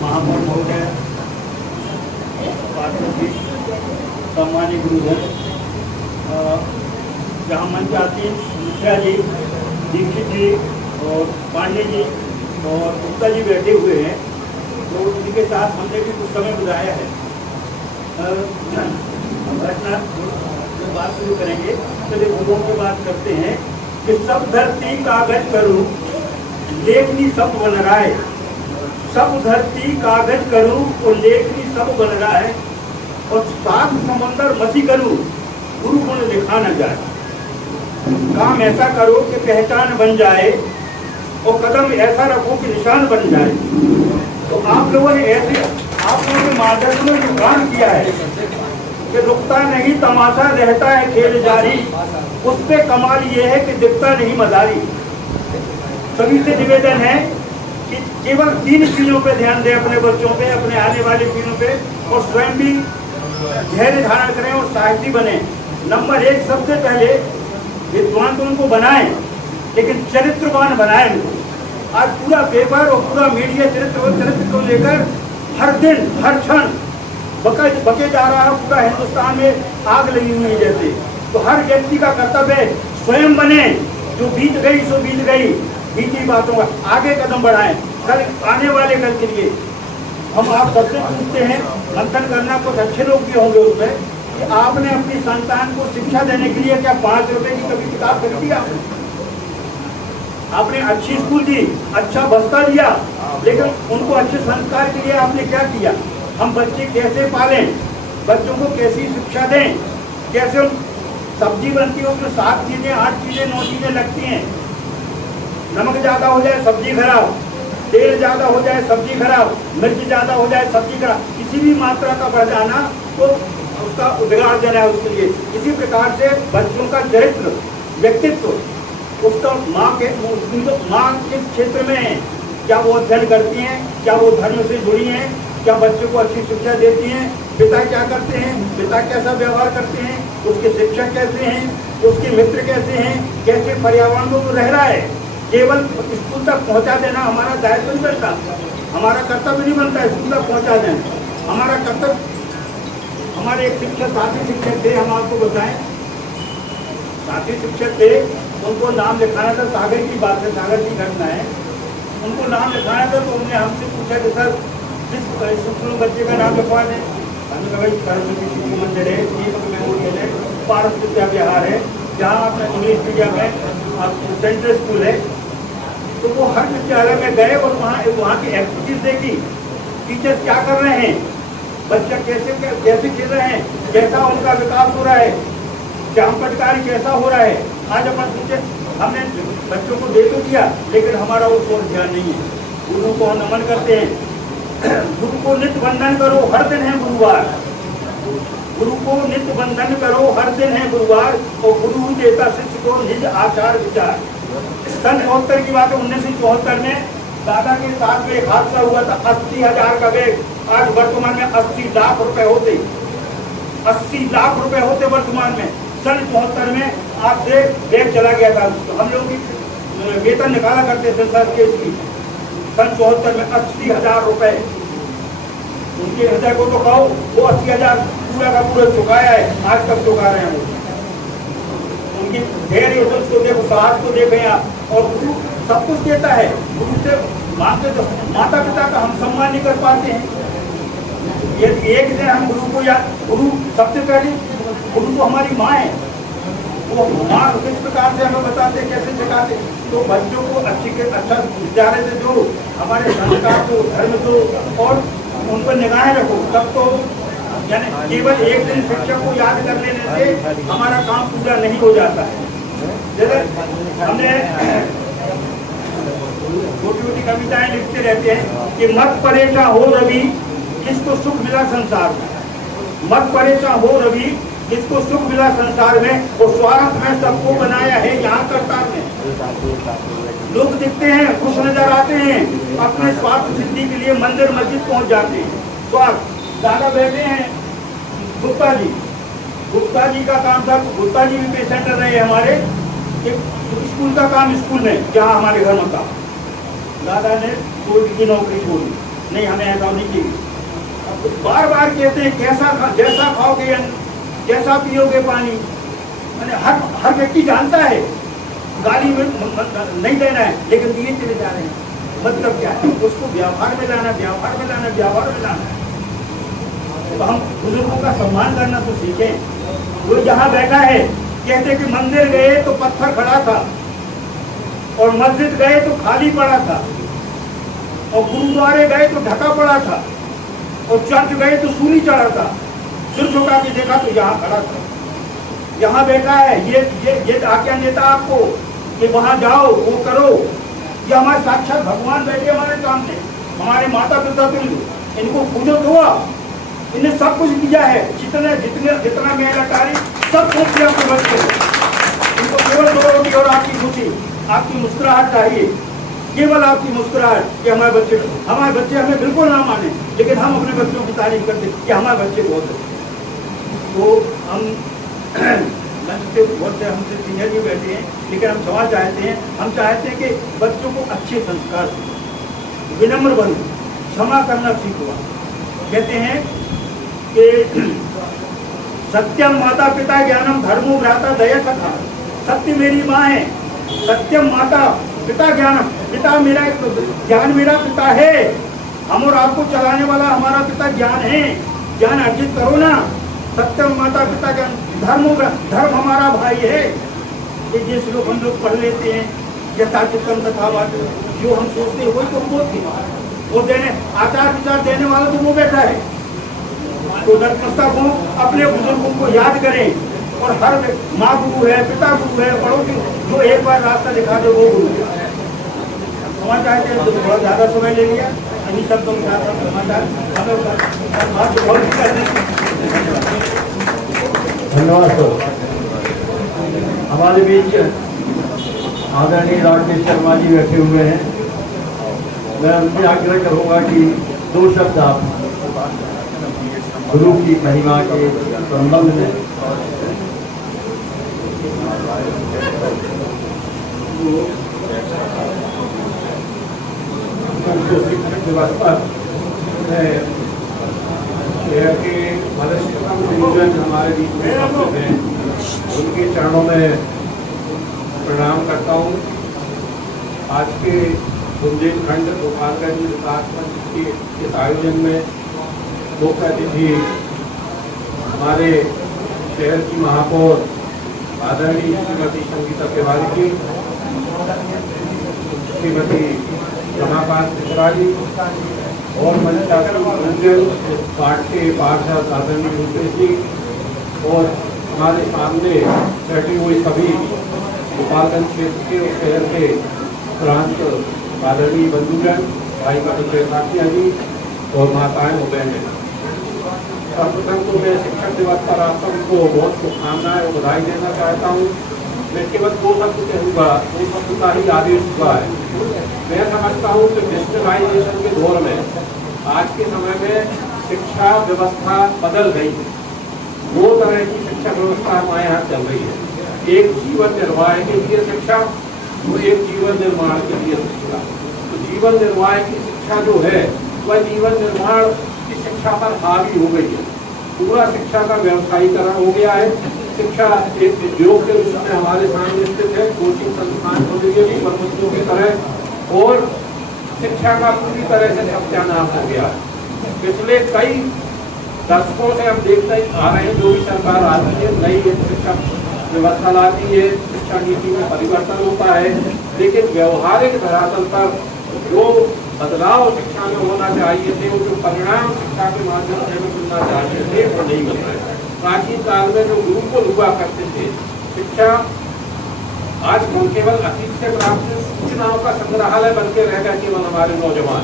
महापौर महोदय, सम्मानित गुरुजन, जहाँ मंच आती मुखिया जी, दीक्षित जी और पांडे जी और गुप्ता जी बैठे हुए हैं, तो उनके साथ हमने भी कुछ समय गुजारा है। घटना जब बात शुरू करेंगे चलिए गुरुओं की बात करते हैं कि सब धरती कागज करूँ लेखनी सब बन रहा है, सब धरती कागज करूँ और लेखनी सब बन रहा है। और सात समंदर मसी करूं, गुरु गुण लिखा न जाए। काम ऐसा करो कि पहचान बन जाए और कदम ऐसा रखो कि निशान बन जाए। तो आप लोगों ने ऐसे, आप लोगों के मार्गदर्शन में जो काम किया है कि रुकता नहीं तमाशा रहता है खेल जारी, उस पे कमाल ये है कि दिखता नहीं मदारी। सभी से निवेदन है कि केवल 3 चीजों पे ध्यान दें, अपने बच्चों पे, अपने आने वाली पीढ़ियों पे, और स्वयं भी धैर्य धारण करें और साहसी बने। नंबर 1, सबसे पहले विद्वान तो उनको बनाएं, लेकिन चरित्रवान बनाएं उनको। आज पूरा पेपर और पूरा मीडिया चरित्र को लेकर हर दिन हर क्षण बके जा रहा है। पूरा हिंदुस्तान में आग लगी हुई है जैसे। तो हर व्यक्ति का कर्तव्य है स्वयं बने, जो बीत गई सो बीत गई, बीती बातों का आगे कदम बढ़ाएं। कल आने वाले कल के लिए हम आप सबसे पूछते हैं, मंथन करना, कुछ अच्छे लोग भी होंगे उसमें, कि आपने अपनी संतान को शिक्षा देने के लिए क्या 5 रुपए की कभी किताब खरीदी? आपने अच्छी स्कूल दी, अच्छा बस्ता दिया, लेकिन उनको अच्छे संस्कार के लिए आपने क्या किया? हम बच्चे कैसे पालें, बच्चों को कैसी शिक्षा दें, कैसे सब्जी बनती है उसमें 7 चीजें 8 चीजें 9 चीजें लगती हैं। नमक ज्यादा हो जाए सब्जी खराब, तेल ज्यादा हो जाए सब्जी खराब, मिर्च ज्यादा हो जाए सब्जी खराब। किसी भी मात्रा का बढ़ जाना तो उसका बिगाड़ देना है उसके लिए। इसी प्रकार से बच्चों का चरित्र, व्यक्तित्व, उसका माँ किस क्षेत्र में है, क्या वो अध्ययन करती हैं, क्या वो धर्म से जुड़ी हैं, क्या बच्चों को अच्छी शिक्षा देती हैं, पिता क्या करते हैं, पिता कैसा व्यवहार करते हैं, उसके शिक्षक कैसे हैं, उसके मित्र कैसे हैं, कैसे पर्यावरण में वो रह रहा है। केवल स्कूल तक पहुंचा देना हमारा दायित्व नहीं बनता, हमारा कर्तव्य नहीं बनता स्कूल तक पहुंचा देना। हमारा कर्तव्य, हमारे एक शिक्षक, साथी शिक्षक थे, हम आपको बताएं, साथी शिक्षक थे, उनको नाम लिखाना था। सागर की बात है, सागर की घटना है। उनको नाम लिखाना था तो उन्होंने हमसे पूछा कि सर किस स्कूल में बच्चे का नाम लिखवा दें। हमने कहा भाई सरस्वती शिशु मंदिर है, दीपक मेमोरियल है, पारस विद्या विहार है, जहाँ अपना इंग्लिश मीडियम है, सेंट्रल स्कूल है। तो वो हर विद्यालय में गए और वहाँ की एक्टिविटीज देखी, टीचर्स क्या कर रहे हैं, बच्चे कैसे खेल रहे हैं, कैसा उनका विकास हो रहा है, श्याम पटकारी कैसा हो रहा है। आज अपन सोचे, हमने बच्चों को दे तो दिया, लेकिन हमारा उस ओर ध्यान नहीं है। गुरु को हम नमन करते हैं, गुरु को नित्य वंदन करो, हर दिन है गुरुवार। गुरु को नित्य वंदन करो, हर दिन है गुरुवार, और गुरु देता शिष्य को निज आचार विचार। सन 74 की बात है, 1974 में दादा के साथ में एक हादसा हुआ था। 80,000 का बैग, आज वर्तमान में 80 लाख रुपए होते, 80 लाख रुपए होते वर्तमान में। सन 74 में आपसे बैग चला गया था। तो हम लोग भी वेतन निकाला करते थे सर केस की। सन 74 में 80,000 रुपए, उनके हृदय को तो कहो, वो 80,000 पूरा का पूरा चुकाया है, आज तक चुका रहे हैं वो। उनकी धैर्य को देखो, साहस को देखें आप। और गुरु सब कुछ देता है, गुरु से मांगते तो माता पिता का हम सम्मान नहीं कर पाते हैं। यदि एक दिन हम गुरु को, या गुरु सबसे पहले, गुरु तो हमारी माँ है, वो माँ किस प्रकार से हमें बताते, कैसे सिखाते। तो बच्चों को अच्छा विद्यालय से जो हमारे संस्कार को, धर्म को, और उन पर निगाहें रखो। तब तो यानी केवल एक दिन शिक्षक को याद कर लेने से हमारा काम पूरा नहीं हो जाता है। जैसे हमने छोटी छोटी कविताएं लिखते रहते हैं कि मत परेचा हो रवि, किसको सुख मिला संसार में। मत परेचा हो रवि, किसको सुख मिला संसार में, वो स्वार्थ में सबको बनाया है यहाँ करतार में। लोग दिखते हैं, खुश नजर आते हैं, अपने स्वार्थ सिद्धि के लिए मंदिर मस्जिद पहुंच जाते हैं। स्वार्थ। दादा बैठे हैं गुप्ता जी, गुप्ता जी का काम था, गुप्ता जी भी पेशेंट रहे हमारे। स्कूल का काम स्कूल में, जहाँ हमारे घर में था, दादा ने कोर्ट की नौकरी छोड़ी, नहीं हमें ऐसा नहीं चाहिए। बार बार कहते हैं जैसा खाओगे, जैसा पियोगे पानी। मैंने हर व्यक्ति जानता है गाली में नहीं देना है, लेकिन दिए चले जा रहे हैं। मतलब क्या है, उसको व्यवहार में लाना, व्यवहार में लाना, व्यवहार में लाना। तो हम बुजुर्गों का सम्मान करना तो सीखें। वो जहाँ बैठा है, कहते कि मंदिर गए तो पत्थर खड़ा था, और मस्जिद गए तो खाली पड़ा था, और गुरुद्वारे गए तो ढका पड़ा था, और चर्च गए तो सूली चढ़ा था। सिर झुका के देखा तो यहाँ खड़ा था, यहाँ बैठा है। ये आज्ञा देता आपको कि वहाँ जाओ, वो करो। ये हमारे साक्षात भगवान बैठे हमारे सामने, हमारे माता पिता तुल्य, इनको पूजो तो इन्हें सब कुछ दिया है, जितना मेरा कार्य सब कुछ दिया आपको बच्चे को। इनको केवल 2 रोटी और आपकी खुशी, आपकी मुस्कुराहट चाहिए, केवल आपकी मुस्कुराहट कि हमारे बच्चे हमें बिल्कुल ना माने, लेकिन हम अपने बच्चों की तारीफ करते कि हमारे बच्चे बहुत अच्छे। तो हम बहुत से हमसे सीनियर भी बैठे हैं, लेकिन हम क्षमा चाहते हैं। हम चाहते हैं कि बच्चों को अच्छे संस्कार, विनम्र बनो, क्षमा करना सीखो। कहते हैं कि सत्यम माता पिता ज्ञानम धर्मो भ्राता दया सखा। सत्य मेरी माँ है, सत्यम माता पिता ज्ञानम, पिता मेरा ज्ञान, मेरा पिता है। हम और आपको चलाने वाला हमारा पिता ज्ञान है। ज्ञान अर्जित करो ना। सत्यम माता पिता ज्ञान धर्म हमारा भाई है। ये श्लोक हम लोग पढ़ लेते हैं, यथाचित्तम तथा वाचो, जो हम सोचते हैं वही तो बोलते हैं। वो देने आचार विचार देने वाला तो वो बैठा है। तो नतमस्तक हो, अपने बुजुर्गों को याद करें। और हर माँ गुरु है, पिता गुरु है, पड़ोसी जो एक बार रास्ता दिखा दे वो गुरु है। क्षमा चाहते हैं तो थोड़ा ज़्यादा समय ले लिया, इन्हीं शब्दों के साथ हम समाचार धन्यवाद सर। हमारे बीच आदरणीय राकेश शर्मा जी बैठे हुए हैं। मैं उनसे आग्रह करूंगा कि 2 शब्द आप गुरु की महिमा के संबंध में। शिक्षक व्यवस्था में शहर के मदरसतम गुरुजन हमारे बीच में उपस्थित हैं, उनके चरणों में प्रणाम करता हूँ। आज के बुंदेलखंड गोपालगंज विकास मंच के इस आयोजन में मुख्य अतिथि हमारे शहर की महापौर आदरणीय श्रीमती संगीता तिवारी जी, श्रीमती रमाकांत तिवारी और मंचासन पार्ट के पार्षद आदरणीय रुपेश जी, और हमारे सामने बैठी हुई सभी गोपालगंज क्षेत्र के शहर के प्रांत आदरणीय बंधुजन, भाई बहन जी और माताएं और बहनें। सर्वप्रथम तो मैं शिक्षक दिवस पर आप सबको बहुत शुभकामनाएं और बधाई देना चाहता हूँ। मैं केवल 2 शब्द कहूँगा, 2 शब्द का ही आदेश हुआ है। मैं समझता हूँ कि डिजिटलाइजेशन के दौर में आज के समय में शिक्षा व्यवस्था बदल गई है। 2 तरह की शिक्षा व्यवस्था हमारे यहाँ चल रही है, एक जीवन निर्वाह के लिए शिक्षा और एक जीवन निर्माण के लिए शिक्षा। तो जीवन निर्वाह की शिक्षा जो है वह जीवन निर्माण की शिक्षा पर हावी हो गई है। पूरा शिक्षा का व्यवसायीकरण हो गया है। शिक्षा एक उद्योग के रूप में हमारे सामने स्थित है, कोचिंग संस्थान खोले गए प्रबंधकों की तरह, और शिक्षा का पूरी तरह से सत्यानाश हो गया है। पिछले कई दशकों से हम देखते आ रहे हैं, जो भी सरकार आती है नई शिक्षा व्यवस्था लाती है, शिक्षा नीति में परिवर्तन होता है, लेकिन व्यवहारिक धरातल पर जो बदलाव शिक्षा में होना चाहिए थे, वो जो परिणाम शिक्षा के माध्यम से मिलना चाहिए थे, वो नहीं मिल रहे हैं। प्राचीन काल में जो गुरुकुल हुआ करते थे, शिक्षा आज हम केवल अतीत से प्राप्त सूचनाओं का संग्रहालय बन के रह गए केवल हमारे नौजवान।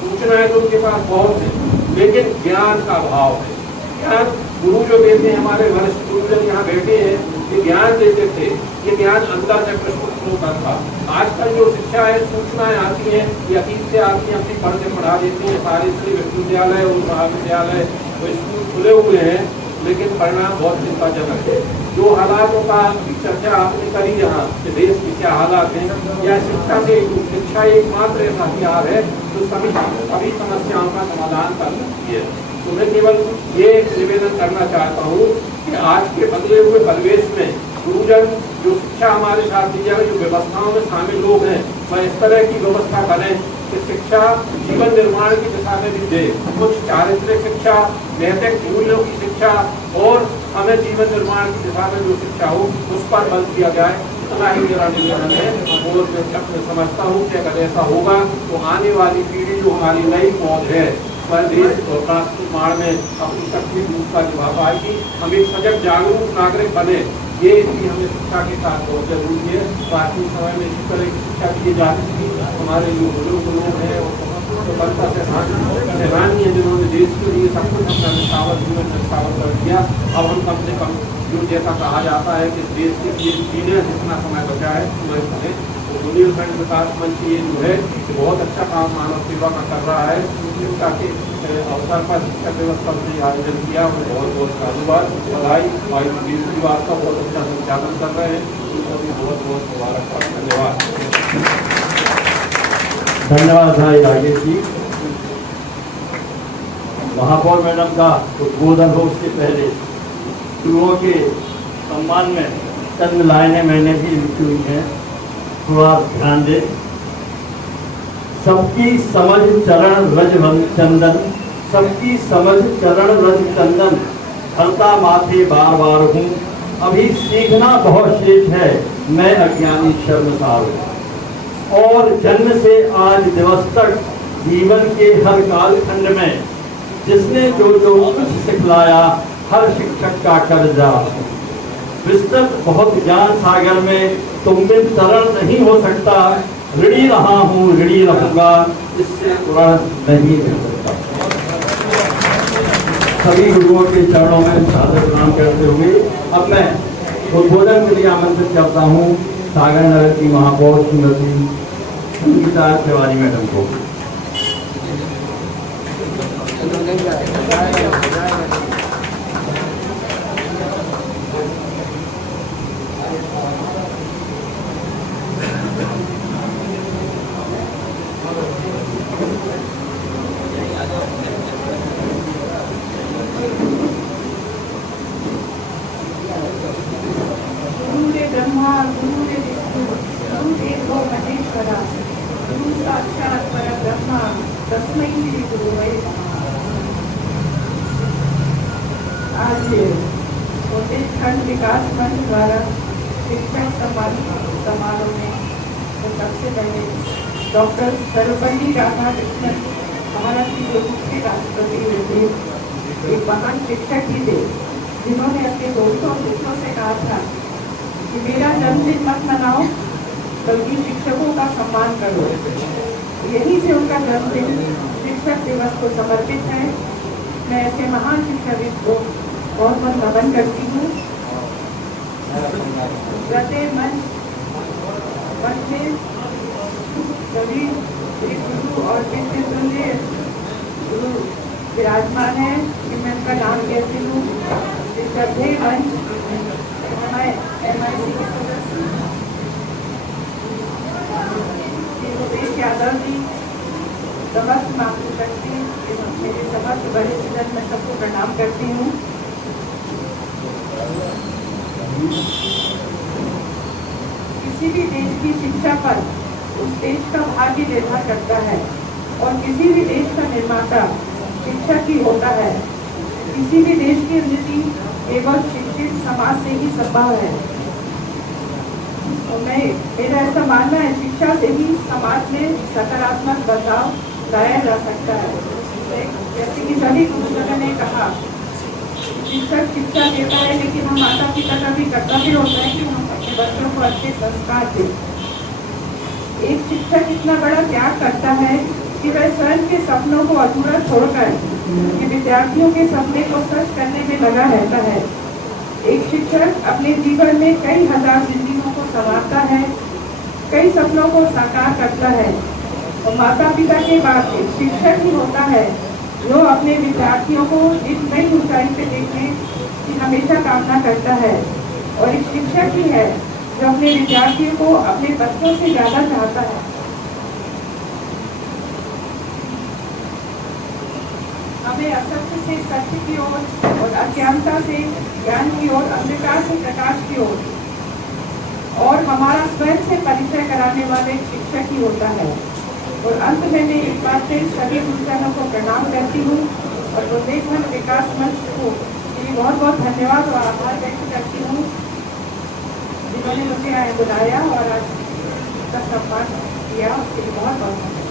सूचनाएं तो उनके पास बहुत है, लेकिन ज्ञान का अभाव है। ज्ञान गुरु जो देते हैं, हमारे वरिष्ठ गुरुजन यहाँ बैठे हैं, ये ज्ञान देते थे, ये ज्ञान अंदर से प्रस्तुत होता था। आजकल जो शिक्षा है, सूचनाएं आती हैं, ये अतीत से आती हैं, अपनी पढ़ के पढ़ा देती हैं। सारे विश्वविद्यालय और महाविद्यालय वो स्कूल खुले हुए हैं, लेकिन परिणाम बहुत चिंताजनक है। जो हालातों का चर्चा आपने करी यहाँ कि देश के क्या हालात हैं, या शिक्षा एकमात्र ऐसा हथियार है जो सभी समस्याओं का समाधान कर सकती है। तो मैं केवल ये निवेदन करना चाहता हूँ कि आज के बदले हुए परिवेश में गुरुजन जो शिक्षा हमारे साथ दी जाए, जो व्यवस्थाओं में शामिल लोग हैं, वह इस तरह की व्यवस्था करें कि शिक्षा जीवन निर्माण की दिशा में भी दे। कुछ चारित्रिक शिक्षा, नैतिक मूल्यों की शिक्षा, और हमें जीवन निर्माण की दिशा में जो शिक्षा हो उस पर बल दिया जाए, इतना ही मेरा निवेदन है। और मैं समझता हूँ कि अगर ऐसा होगा तो आने वाली पीढ़ी जो हमारी नई पौध है, वह देश और राष्ट्र निर्माण में अपनी सक्रिय भूमिका निभा पाएगी। हम एक सजग जागरूक नागरिक बने, ये भी हमें शिक्षा के साथ बहुत जरूरी है। प्राचीन समय में इसी तरह की शिक्षा दी जाती थी। हमारे जो बुजुर्ग लोग हैं और स्वतंत्रता सेनानी हैं जिन्होंने देश के लिए सब कुछ अपना निछावर जीवन निछावर कर दिया। अब हम कम से कम जो जैसा कहा जाता है कि देश के लिए जीने जितना समय बचा है वह बने। तो बुंदेलखंड विकास मंच ये जो है बहुत अच्छा काम मानव सेवा का कर रहा है। शिक्षा के अवसर पर शिक्षा दिवस पर भी आयोजन किया, उन्हें बहुत बहुत साधुवाद बधाई। वायुवाद का बहुत अच्छा संचालन कर रहे हैं, उनको भी बहुत बहुत मुबारकबाद। धन्यवाद। धन्यवाद भाई राजेश जी। महापौर मैडम का उद्बोधन हो उसके पहले गुरुओं के सम्मान में चंद लाइनें मैंने भी लिखी हुई हैं, थोड़ा ध्यान दें। सबकी समझ चरण रज चंदन, सबकी समझ चरण रज चंदन, हरता माथे बार बार हूँ, अभी सीखना बहुत शेष है, मैं अज्ञानी शर्मसार हूँ। और जन्म से आज दिवस तक जीवन के हर कालखंड में जिसने जो जो कुछ सिखलाया, हर शिक्षक का कर्जा। विस्तृत बहुत ज्ञान सागर में तुम बिन तरल नहीं हो सकता, ऋणी रहा हूँ ऋणी रहूंगा, इससे ऋण नहीं मिल सकता। सभी गुरुओं के चरणों में सादर प्रणाम करते हुए अब मैं उद्बोधन के लिए आमंत्रित करता हूँ सागर नगर की महापौर श्रीमती संगीता तिवारी मैडम को। ब्रह्मा गुरुर्विष्णु गुरुदेवो महेश्वरा, गुरु साक्षात् परब्रह्म तस्मै श्री गुरुवे नमः। आज बुंदेलखंड विकास मंच द्वारा शिक्षक सम्मान समारोह में तो सबसे पहले डॉक्टर सर्वपल्ली राधाकृष्णन भारत की जो मुख्य राष्ट्रपति हुए थे, एक महान शिक्षक ही थे जिन्होंने अपने दोस्तों और मित्रों से कहा था कि मेरा जन्मदिन मत मनाओ बल्कि शिक्षकों का सम्मान करो। यहीं से उनका जन्मदिन शिक्षक दिवस को समर्पित है। मैं ऐसे महान शिक्षाविद को बहुत बहुत नमन करती हूँ। प्रत्येक मंच में सभी गुरु और विद्य तुल्य गुरु विराजमान है कि मैं उनका नाम कैसे लूँ। श्रद्धेय मंच MIC के सदस्य भूपेश यादव जी, समस्त मातृशक्ति, मेरे समस्त बड़े सदन में सबको प्रणाम करती हूँ। किसी भी देश की शिक्षा पर उस देश का भाग्य निर्भर करता है और किसी भी देश का निर्माता शिक्षक ही होता है। किसी भी देश की उन्नति केवल शिक्षित समाज से ही संभव है। तो मेरा ऐसा मानना है शिक्षा से ही समाज में सकारात्मक बदलाव लाया जा सकता है। जैसे कि सभी गुरुजनों ने कहा, शिक्षक शिक्षा देता है लेकिन हम माता पिता का भी कर्तव्य होता है कि हम अपने बच्चों को अच्छे संस्कार दें। एक शिक्षक इतना बड़ा त्याग करता है कि वह स्वयं के सपनों को अधूरा छोड़कर कि विद्यार्थियों के सपने को सच करने में लगा रहता है। एक शिक्षक अपने जीवन में कई हजार जिंदगियों को संवारता है, कई सपनों को साकार करता है और माता पिता के बाद एक शिक्षक ही होता है जो अपने विद्यार्थियों को एक नई ऊंचाई पे देखने की हमेशा कामना करता है और एक शिक्षक ही है जो अपने विद्यार्थियों को अपने बच्चों से ज्यादा चाहता है। हमें असत्य से सत्य की ओर और अज्ञानता से ज्ञान की ओर, अंधकार से प्रकाश की ओर और हमारा स्वयं से परिचय कराने वाले शिक्षक ही होता है। और अंत में मैं एक बार फिर सभी गुरुजनों को प्रणाम करती हूँ और बुंदेलखंड विकास मंच को बहुत बहुत धन्यवाद और आभार व्यक्त करती हूँ जिन्होंने मुझे यहाँ बुलाया और आज का सम्मान किया। उसके लिए बहुत बहुत धन्यवाद।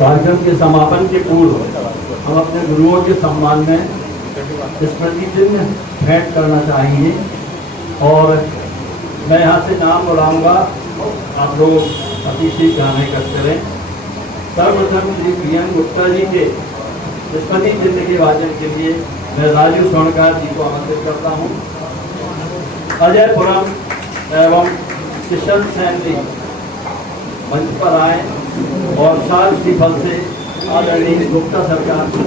कार्यक्रम के समापन के पूर्व हम अपने गुरुओं के सम्मान में स्मृति चिन्ह भेंट करना चाहेंगे और मैं यहाँ से नाम बुलाऊंगा, आप लोग अतिशीघ्र गाने करते रहें। सर्वप्रथम श्री प्रियन गुप्ता जी के स्मृति चिन्ह के वाचन के लिए मैं राजू स्वर्णकार जी को आमंत्रित करता हूँ। अजय पुरम एवं किशन सैन जी मंच पर आए और शाल श्रीफल से आदरणीय गुप्ता सरकार जून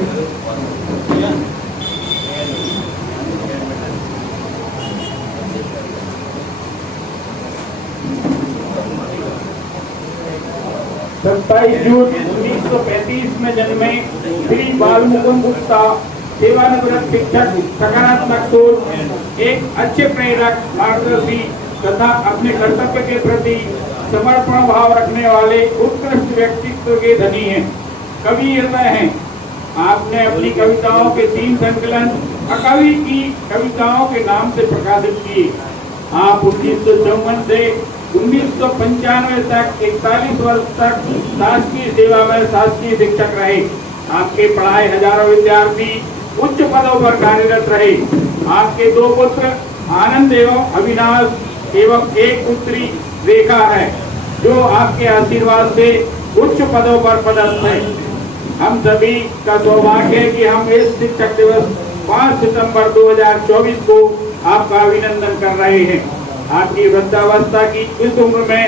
1935 में जन्मे श्री बालमुकुंद गुप्ता सेवानिवृत्त शिक्षक, सकारात्मक सोच, एक अच्छे प्रेरक, मार्गदर्शी तथा अपने कर्तव्य के प्रति समर्पण भाव रखने वाले उत्कृष्ट व्यक्तित्व के धनी हैं। कवि हृदय हैं। आपने अपनी कविताओं के 3 संकलन अकवि की कविताओं के नाम से प्रकाशित किए। आप 1954 से 1995 तक 41 वर्ष तक शासकीय सेवा में शासकीय शिक्षक रहे। आपके पढ़ाए हजारों विद्यार्थी उच्च पदों पर कार्यरत रहे। आपके 2 पुत्र आनंद एवं अविनाश एवं एक पुत्री रेखा है, जो आपके आशीर्वाद से उच्च पदों पर पदस्थ है। हम सभी का सौभाग्य है कि हम इस शिक्षक दिवस 5 सितंबर 2024 को आपका अभिनंदन कर रहे हैं। आपकी वृद्धावस्था की इस उम्र में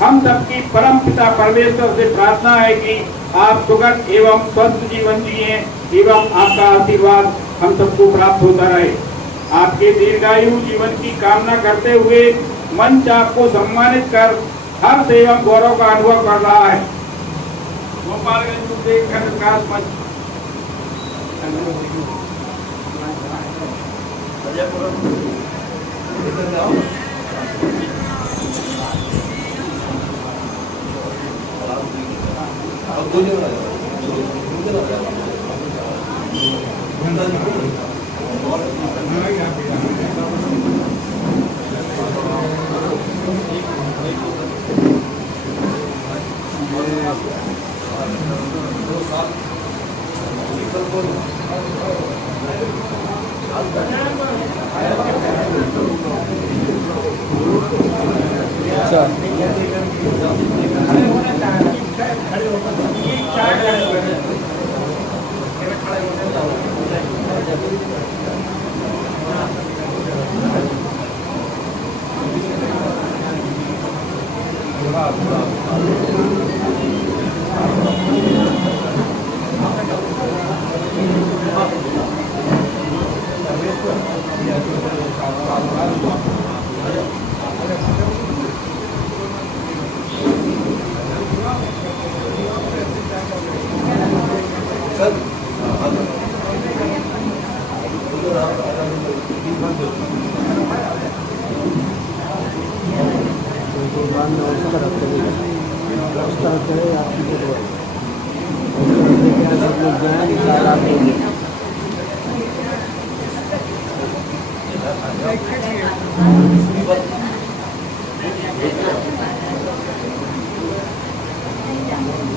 हम सबकी परम पिता परमेश्वर से प्रार्थना है कि आप सुखद एवं स्वस्थ जीवन जिए एवं आपका आशीर्वाद हम सबको प्राप्त होता रहे। आपके दीर्घायु जीवन की कामना करते हुए मंच आपको सम्मानित कर हर्ष एवं गौरव का अनुभव कर रहा है। गोपालगंज से खंड विकास मंच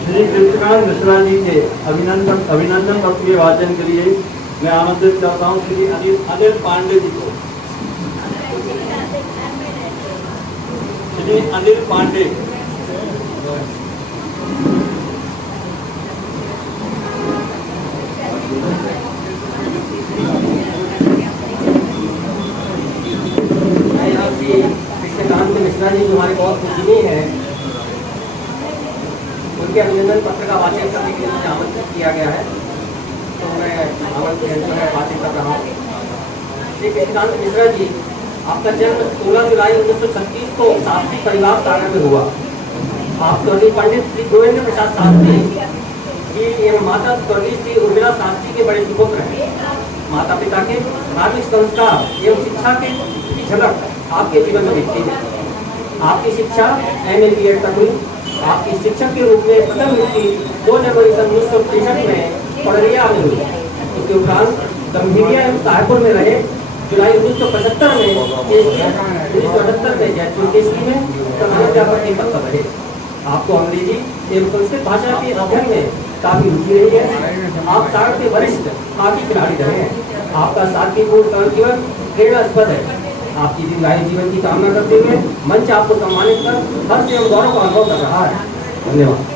श्री कृष्णकांत मिश्रा जी के अभिनंदन पत्र के वाचन के लिए मैं आमंत्रित करता हूँ श्री अनिल पांडे जी को। श्री अनिल पांडे कृष्णकांत मिश्रा जी जो हमारे बहुत पूजनीय है, उनके अभिनंदन पत्र का वाचन करने के लिए मुझे आमंत्रित किया गया है, तो मैं आमंत्रण वाचन कर रहा हूँ। श्री कृष्णकांत मिश्रा जी, आपका जन्म 16 जुलाई 1936 को शास्त्री परिवार सागर में हुआ। आप स्वर्गीय पंडित श्री गोविंद प्रसाद शास्त्री जी एवं माता स्वर्गीय श्री उर्मिला शास्त्री के बड़े सुपुत्र हैं। माता पिता के धार्मिक संस्कार एवं शिक्षा की झलक आपके जीवन में दिखती है। आपकी शिक्षा MA BEd तक हुई। आपकी शिक्षक के रूप में प्रथम नियुक्ति 2 जनवरी 1963 में पड़रिया में हुई। उसके उपरांत गंभीरिया एवं सहारपुर में रहे। जुलाई 1975 में 1978 में जयपुर केसरी में प्रधानाध्यापक के पद पर रहे। आपको अंग्रेजी एवं संस्कृत भाषा के अध्ययन में काफी रुचि रही है। आप सागर के वरिष्ठ हॉकी खिलाड़ी रहे हैं। आपका शांतिपूर्ण सरल जीवन प्रेरणास्पद है। आपकी दीर्घायु जीवन की कामना करते हुए मंच आपको सम्मानित कर हर्ष एवं गौरव का अनुभव कर रहा है। धन्यवाद।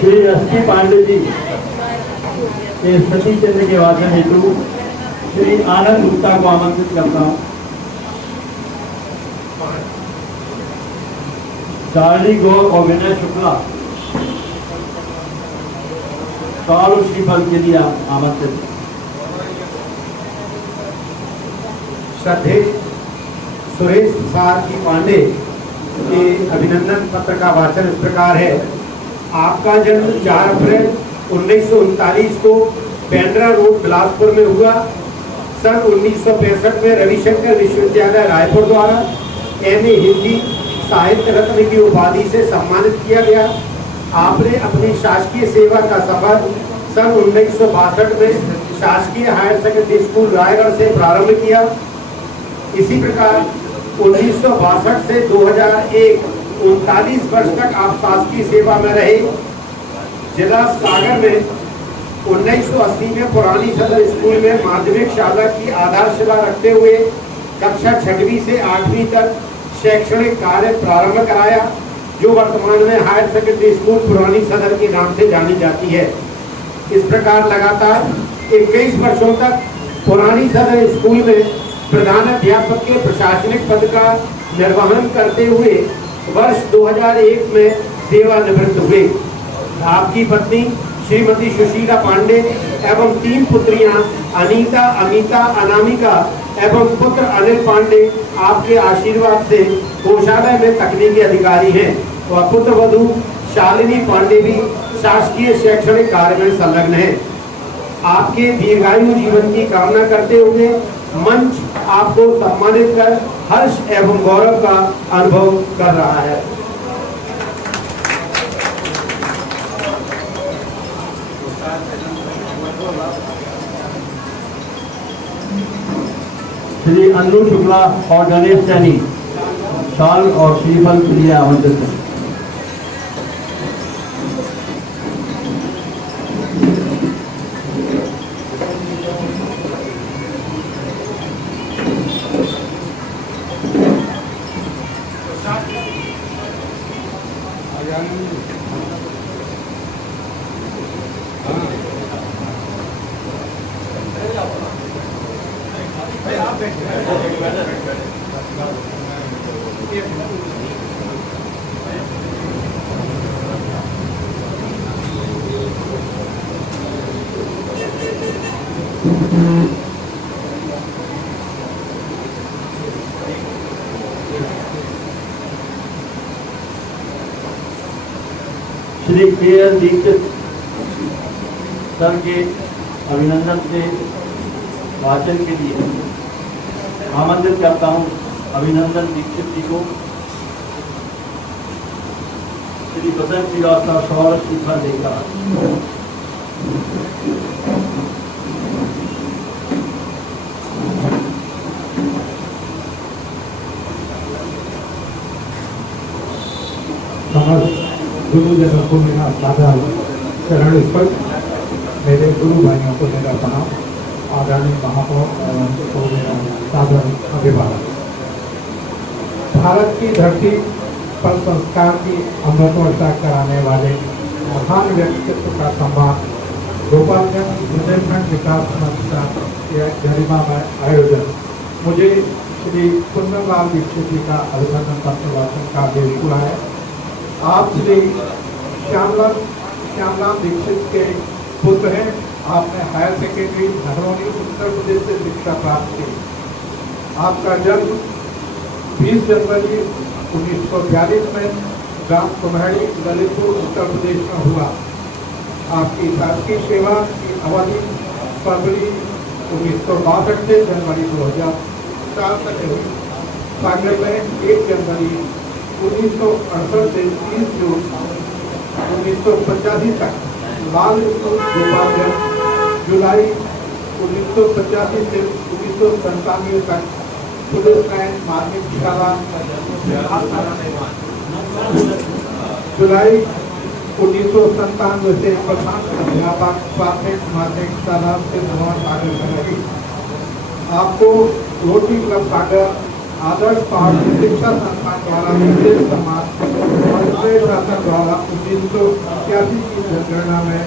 श्री एस.टी. पांडे जी के सती चंद्र के वाचन हेतु श्री आनंद गुप्ता को आमंत्रित करता हूँ। चार्ली गौर और विनय शुक्ला साल और श्रीफल के लिए आमंत्रित। श्रद्धेय सुरेश प्रसाद जी पांडे के अभिनंदन पत्र का वाचन इस प्रकार है। आपका जन्म 4 अप्रैल 1939 को पेंड्रा रोड बिलासपुर में हुआ। सन 1965 में रविशंकर विश्वविद्यालय रायपुर द्वारा M.A. हिंदी साहित्य रत्न की उपाधि से सम्मानित किया गया। आपने अपनी शासकीय सेवा का सफर सन 1962 में शासकीय हायर सेकेंडरी स्कूल रायगढ़ से प्रारंभ किया। इसी प्रकार 1962 से 2001 39 वर्ष तक आप शासकीय सेवा में रहे। जिला सागर में 1980 में पुरानी सदर स्कूल में माध्यमिक शाला की आधारशिला रखते हुए कक्षा 6वीं से 8वीं तक शैक्षणिक कार्य प्रारंभ कराया, जो वर्तमान में हायर सेकेंडरी स्कूल पुरानी सदर के नाम से जानी जाती है। इस प्रकार लगातार 21 वर्षों तक पुरानी सदर स्कूल में प्रधान अध्यापक के प्रशासनिक पद का निर्वहन करते हुए वर्ष 2001 में सेवानिवृत्त हुए। आपकी पत्नी श्रीमती सुशीला पांडे एवं 3 पुत्रियां अनीता, अमिता, अनामिका एवं पुत्र अनिल पांडे आपके आशीर्वाद से कोषालय में तकनीकी अधिकारी हैं। वह पुत्र वधू शालिनी पांडे भी शासकीय शैक्षणिक कार्य में संलग्न है। आपके दीर्घायु जीवन की कामना करते हुए मंच आपको सम्मानित कर हर्ष एवं गौरव का अनुभव कर रहा है। श्री अन्नू शुक्ला और गणेश सैनी शाल और श्रीफल के लिए आमंत्रित हैं। श्री के.एल. दीक्षित सर के अभिनंदन से वाचन के लिए आमंत्रित करता हूं अभिनंदन दीक्षित जी को। श्री बसंत श्रीवास्तव सौर श्रीफल देकर गुरुजनों को मेरा सादा शरण स्पर्श। मेरे गुरु भाइयों को मेरा प्रणाम, आदरणीय महापौर को मेरा सादर अभिवादन। भारत की धरती पर संस्कार की अमृत वर्षा कराने वाले महान व्यक्तित्व का सम्मान गोपालगंज बुंदेलखंड विकास मंच का यह गरिमामय आयोजन मुझे श्री कुंदनलाल दीक्षित जी का अभिनंदन पत्र वाचन का देश हुआ है। आप श्री श्यामलाल दीक्षित के पुत्र हैं। आपने हायर सेकेंडरी हरौनी उत्तर प्रदेश से शिक्षा प्राप्त की। आपका जन्म 20 जनवरी 1942 में ग्राम कुम्हड़ी ललितपुर उत्तर प्रदेश में हुआ। आपकी शासकीय सेवा की अवधि फरवरी 1962 से जनवरी 2004 तक हुई। सागर में 1 जनवरी 1968 से 30 जून 1985 तक, लाल स्कूल गोपालगंज जुलाई 1985 से 1997 तक, पुलिस लाइन माध्यमिक शाला जुलाई 1997 से प्रधान अध्यापक प्राथमिक माध्यमिक शाला से सागर में रही। आपको रोटरी क्लब सागर आदर्श पाठ शिक्षा संस्थान द्वारा विशेष सम्मान और शासन द्वारा 1981 की जनगणना में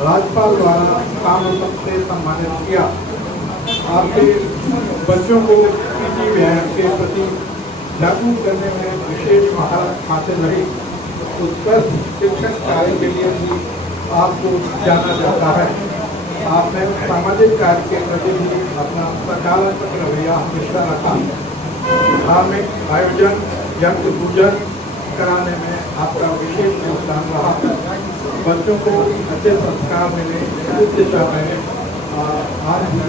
राज्यपाल द्वारा कामोत्सव से सम्मानित किया। आपके बच्चों को कृषि व्यायाम के प्रति जागरूक करने में विशेष महारत हासिल रही। उत्कृष्ट शिक्षण कार्य के लिए भी आपको जाना जाता है। आपने सामाजिक कार्य के प्रति भी अपना सकारात्मक रवैया हमेशा रखा। धार्मिक आयोजन यज्ञ पूजन कराने में आपका विशेष योगदान रहा। बच्चों को अच्छे संस्कार मिले, उस दिशा में आज भी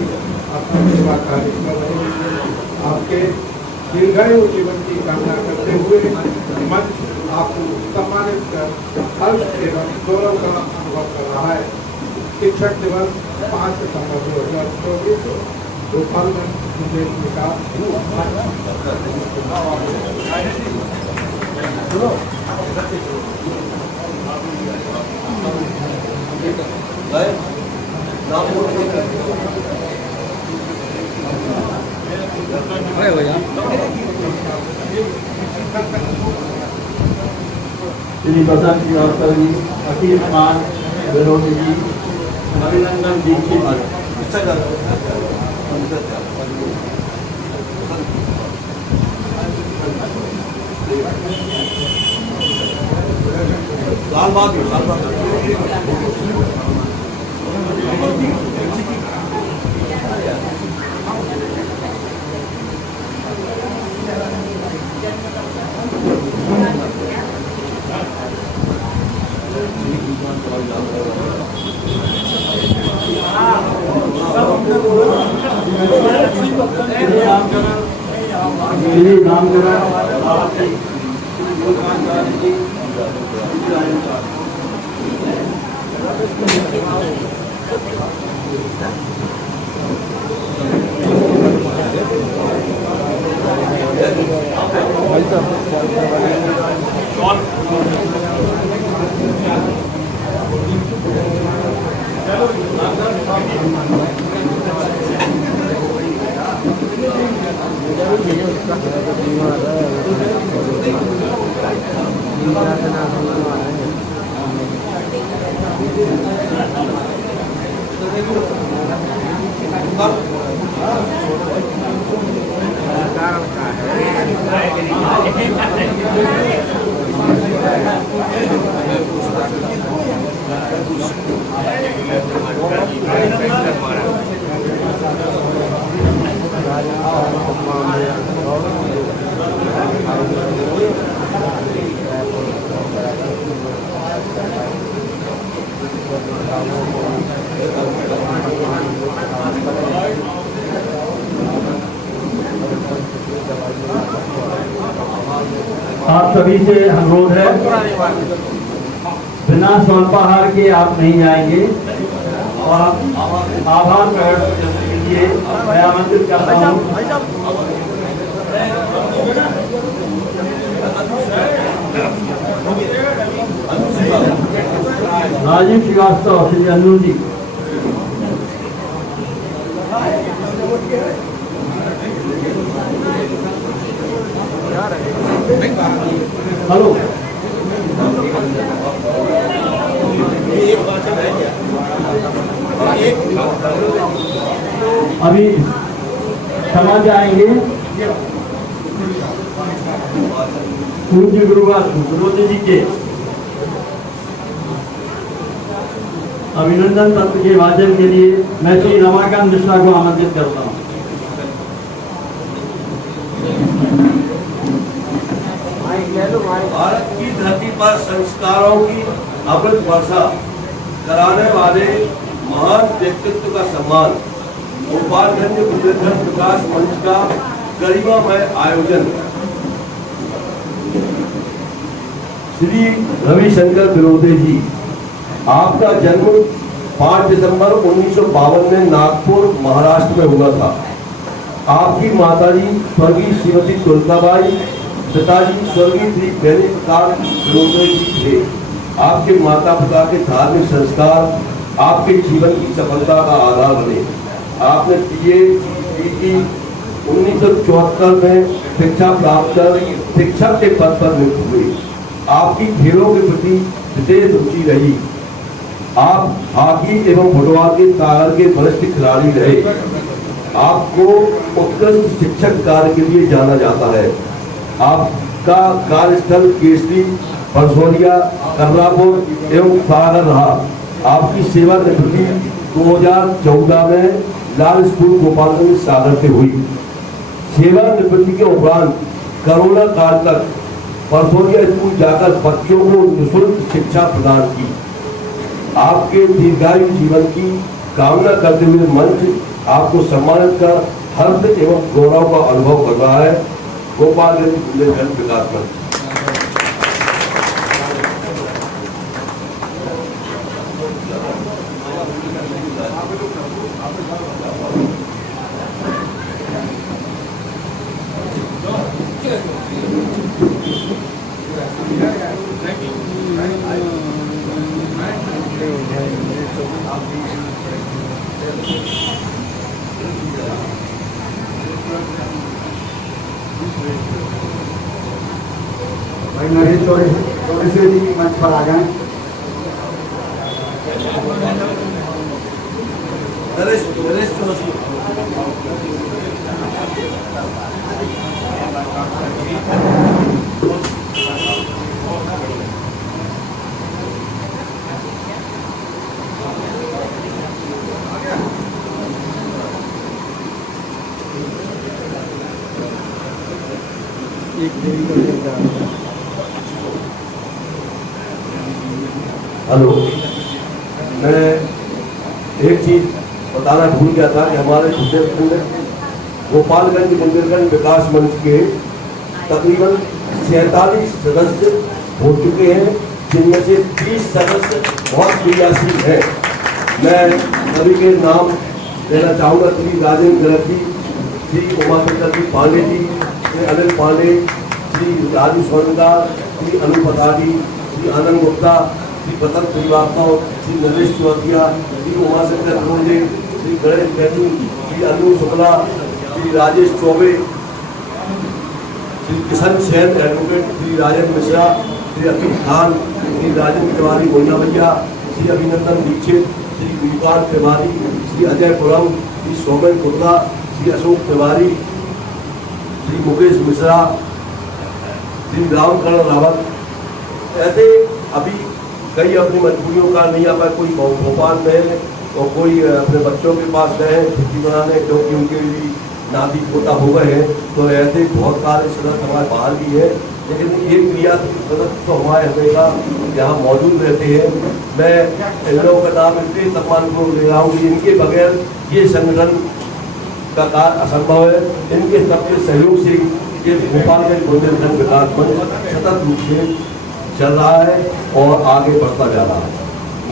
अपना सेवा कार्य कर रहे हैं। आपके दीर्घायु जीवन की कामना करते हुए मंच आपको सम्मानित कर हर्ष एवं गौरव का अनुभव कर रहा है। शिक्षक दिवस 5 सितंबर 2024 गोपालगंज बुंदेलखंड विकास श्री बसंत श्रीवास्तव जी, अखिल मान विनोद जी, अभिनंदन दीक्षित, लाल बाग श्री रामचरण आप सभी से अनुरोध है, बिना स्वल्पाहार के आप नहीं जाएंगे और आभार प्रकट करने के लिए मैं आमंत्रित करता हूँ राजीव श्रीवास्तव, श्री अन्नू जी। हेलो, अभी क्षमा चाहेंगे पूज्य गुरुदेव जी के अभिनंदन पत्र के वाचन के लिए मैं श्री रमाकांत मिश्रा को आमंत्रित करता हूँ। भारत की धरती पर संस्कारों की अमृत वर्षा कराने वाले महान व्यक्तित्व का सम्मान गोपालगंज बुंदेलखंड विकास मंच का गरिमामय आयोजन श्री रविशंकर बिरोदे जी, आपका जन्म 5 दिसंबर 1952 में नागपुर महाराष्ट्र में हुआ था। आपकी माताजी स्वर्गीय श्रीमती तुलकाबाई, पिताजी स्वर्गीय श्री बेनी प्रकाश बिरोदे जी थे। आपके माता पिता के धार्मिक संस्कार आपके जीवन की सफलता का आधार बने। आपने पीटी 1974 में शिक्षा प्राप्त कर शिक्षक के पद पर नियुक्त हुए। आपकी खेलों के प्रति विशेष रुचि रही। आप हॉकी एवं फुटबॉल के तार के वरिष्ठ खिलाड़ी रहे। आपको उत्कृष्ट शिक्षक कार्य के लिए जाना जाता है। आपका कार्यस्थल केसरी, परसोलिया, कर्रापुर एवं सागर रहा। आपकी सेवा निवृत्ति 2014 में लाल स्कूल गोपालगंज सागर से हुई। सेवा निवृत्ति के उपरांत कोरोना काल तक परसोलिया स्कूल जाकर बच्चों को निःशुल्क शिक्षा प्रदान की। आपके दीर्घायु जीवन की कामना करते हुए मंच आपको सम्मानित कर हर्ष एवं गौरव का अनुभव कर रहा है। गोपालगंज बुंदेलखंड विकास मंच। भाई नरेश चौरसिया जी मंच पर आ जाएं। नरेश चौरसिया। हेलो, मैं एक चीज बताना भूल गया था कि हमारे गोपालगंज बुंदेलखंड विकास मंच के तकरीबन 47 सदस्य हो चुके हैं, जिनमें से 30 सदस्य बहुत क्रियाशील हैं। मैं सभी के नाम लेना चाहूँगा। श्री राजेंद्र गलती, श्री उमाशंकर जी पांडे जी, श्री अनिल पांडे, श्री राजू स्वर्णकार, श्री अनु पताड़ी, श्री आनंद गुप्ता, श्री पतन श्रीवास्तव, श्री नरेश चौरसिया, श्री उमाशंकर बिरोदे, श्री गणेश बैतू, श्री अनु शुक्ला, श्री राजेश चौबे, श्री किशन सेन एडवोकेट, श्री राजेंद्र मिश्रा, श्री अकीब खान, श्री राजेंद्र तिवारी मोइना भैया, श्री अभिनंदन दीक्षित, श्री विकास तिवारी, श्री अजय पुरम, श्री सोमेन कुर्ला, श्री अशोक तिवारी, श्री मुकेश मिश्रा, श्री रामकरण रावत। ऐसे अभी कई अपनी मजबूरियों का नहीं आ पाए, कोई भोपाल में है और कोई अपने बच्चों के पास गए हैं छुट्टी मनाने, क्योंकि उनके भी नाती पोता हो गए हैं। तो ऐसे बहुत सारे सदस्य हमारे बाहर भी है, लेकिन एक क्रियाशील सदस्य तो हमारे हमेशा यहाँ मौजूद रहते हैं। मैं इन लोगों का नाम इसलिए सम्मान को ले रहा हूँ कि इनके बगैर ये संगठन का कार्य असंभव है। इनके सबके सहयोग से ये गोपालगंज बुंदेलखंड विकास मंच सतत रूप से चल रहा है और आगे बढ़ता जा रहा है।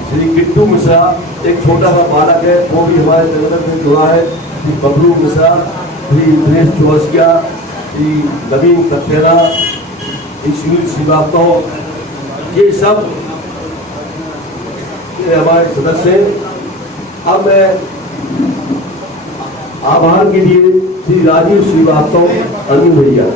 श्री किट्टू मिश्रा एक छोटा सा बालक है, वो भी हमारे संगठन से जुड़ा है। श्री बबलू मिश्रा, श्री नरेश चौरसिया, श्री नवीन सक्सेना, श्री सुनील श्रीवास्तव, ये सब हमारे सदस्य हैं। अब मैं आभार के लिए श्री राजीव श्रीवास्तव, अनु भैया।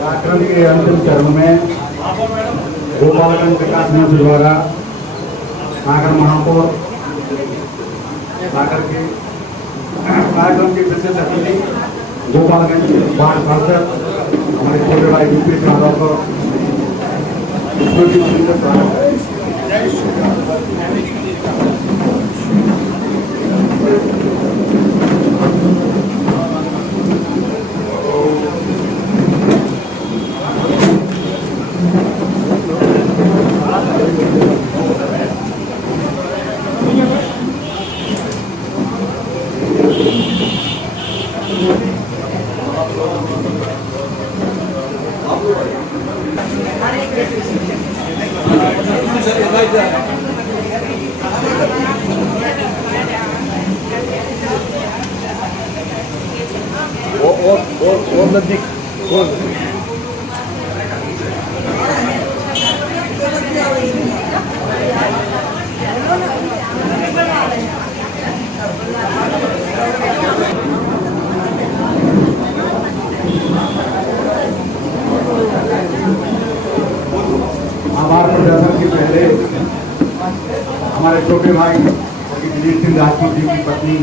कार्यक्रम के अंतिम चरण में गोपालगंज विकास मंच द्वारा नागर महापौर नागर के कार्यक्रम के विशेष अतिथि गोपालगंज वार्ड पार्षद हमारे छोटे भाई यूपी यादव को स्मृति मंदिर का स्वागत है। और नजदीक आभार प्रदर्शन के पहले हमारे छोटे भाई दिलीप सिंह राजपूत जी की पत्नी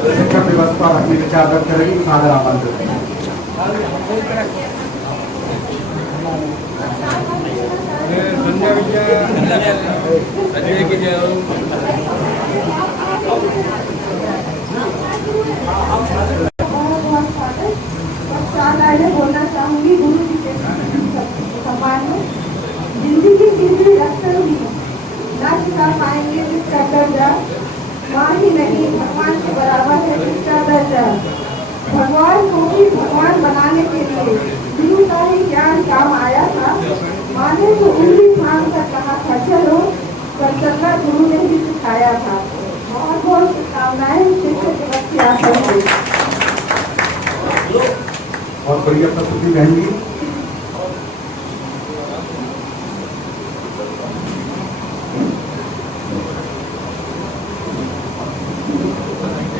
शिक्षण व्यवस्था अपने विचार व्यक्त करेगी। सादर आमंत्रित बोलना चाहूंगी गुरु जी के सम्मान में। जिंदगी तीसरी रखकर भी न सिखा पाएंगे जिसका दर्जा माँ ही नहीं भगवान के बराबर है जिसका दर्जा। भगवान को भी भगवान बनाने के लिए गुरु का ही ज्ञान काम आया था। माँ ने तो उंगली थाम कर कहा था चलो, पर चलना गुरु ने ही सिखाया था। बहुत बहुत शुभकामनाएं शिक्षक दिवस की आशा से। और बढ़िया प्रस्तुति रहेंगी।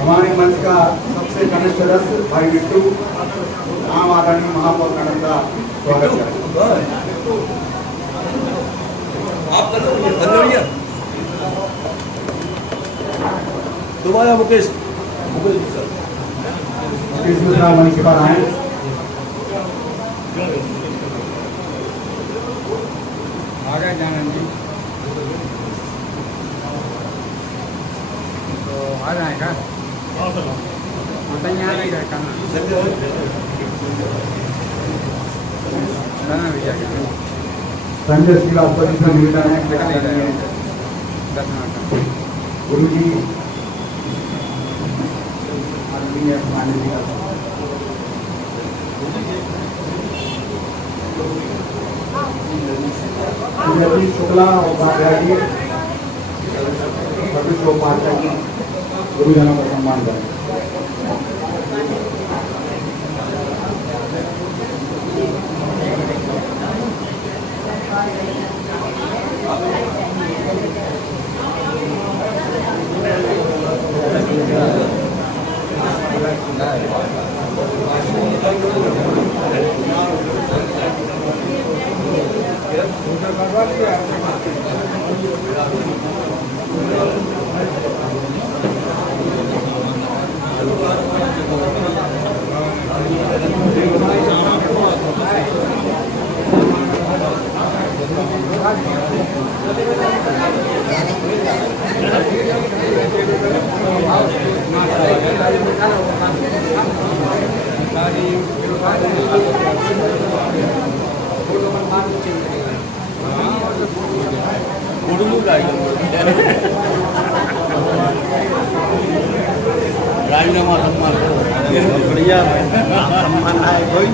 हमारे मंच का सबसे कनिष्ठ सदस्य भाई बिट्टू आम आदरणीय महापौर मैडम का स्वागत करें। दोबारा मुकेश मिश्रा मंच पर आए। आगे जाना जी तो आ जाएगा यहाँ नहीं रहता ना संजय श्रीवास्तव इसमें निवेदन है गुरु जी शुक्ला उपाध्याय गुरुजनों का सम्मान करें। राजीनामा सम्मान बढ़िया सम्मान है कोई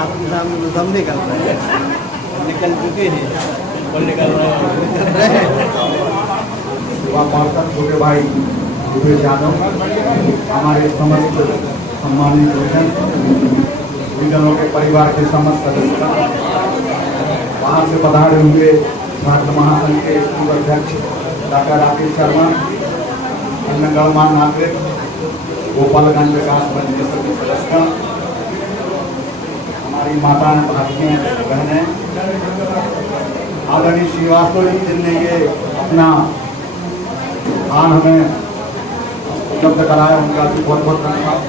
आपके सामने तो सब निकल रहे हैं, निकल चुके हैं और निकल रहे हैं। व पार्षद छोटे भाई भूपेश यादव, हमारे समस्त सम्मानित लोगन, विजनों के परिवार के समस्त सदस्य, बाहर से पधारे हुए भारत महासंघ के पूर्व अध्यक्ष डॉक्टर राकेश शर्मा, अन्य गणमान्य नागरिक, गोपालगंज विकास मंच के सभी सदस्य, हमारी माताएं, भाभियां, बहनें, आदरणीय श्रीवास्तव जी जिनने ये अपना स्थान हमें उपलब्ध कराया, उनका भी बहुत बहुत धन्यवाद।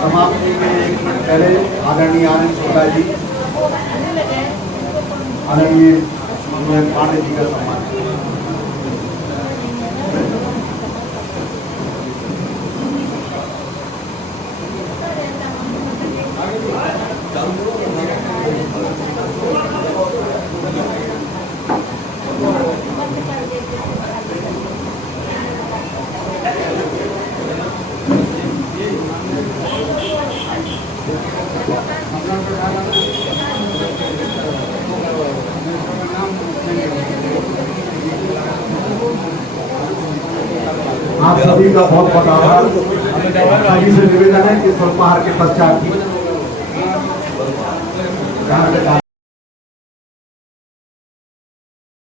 समाप्ति के 1 मिनट पहले आदरणीय आनंद शुक्ला जी, आदरणीय पांडे जी का सम्मान। आप सभी का बहुत बहुत आभार। सभी से निवेदन है कि स्वल्पाहार के पश्चात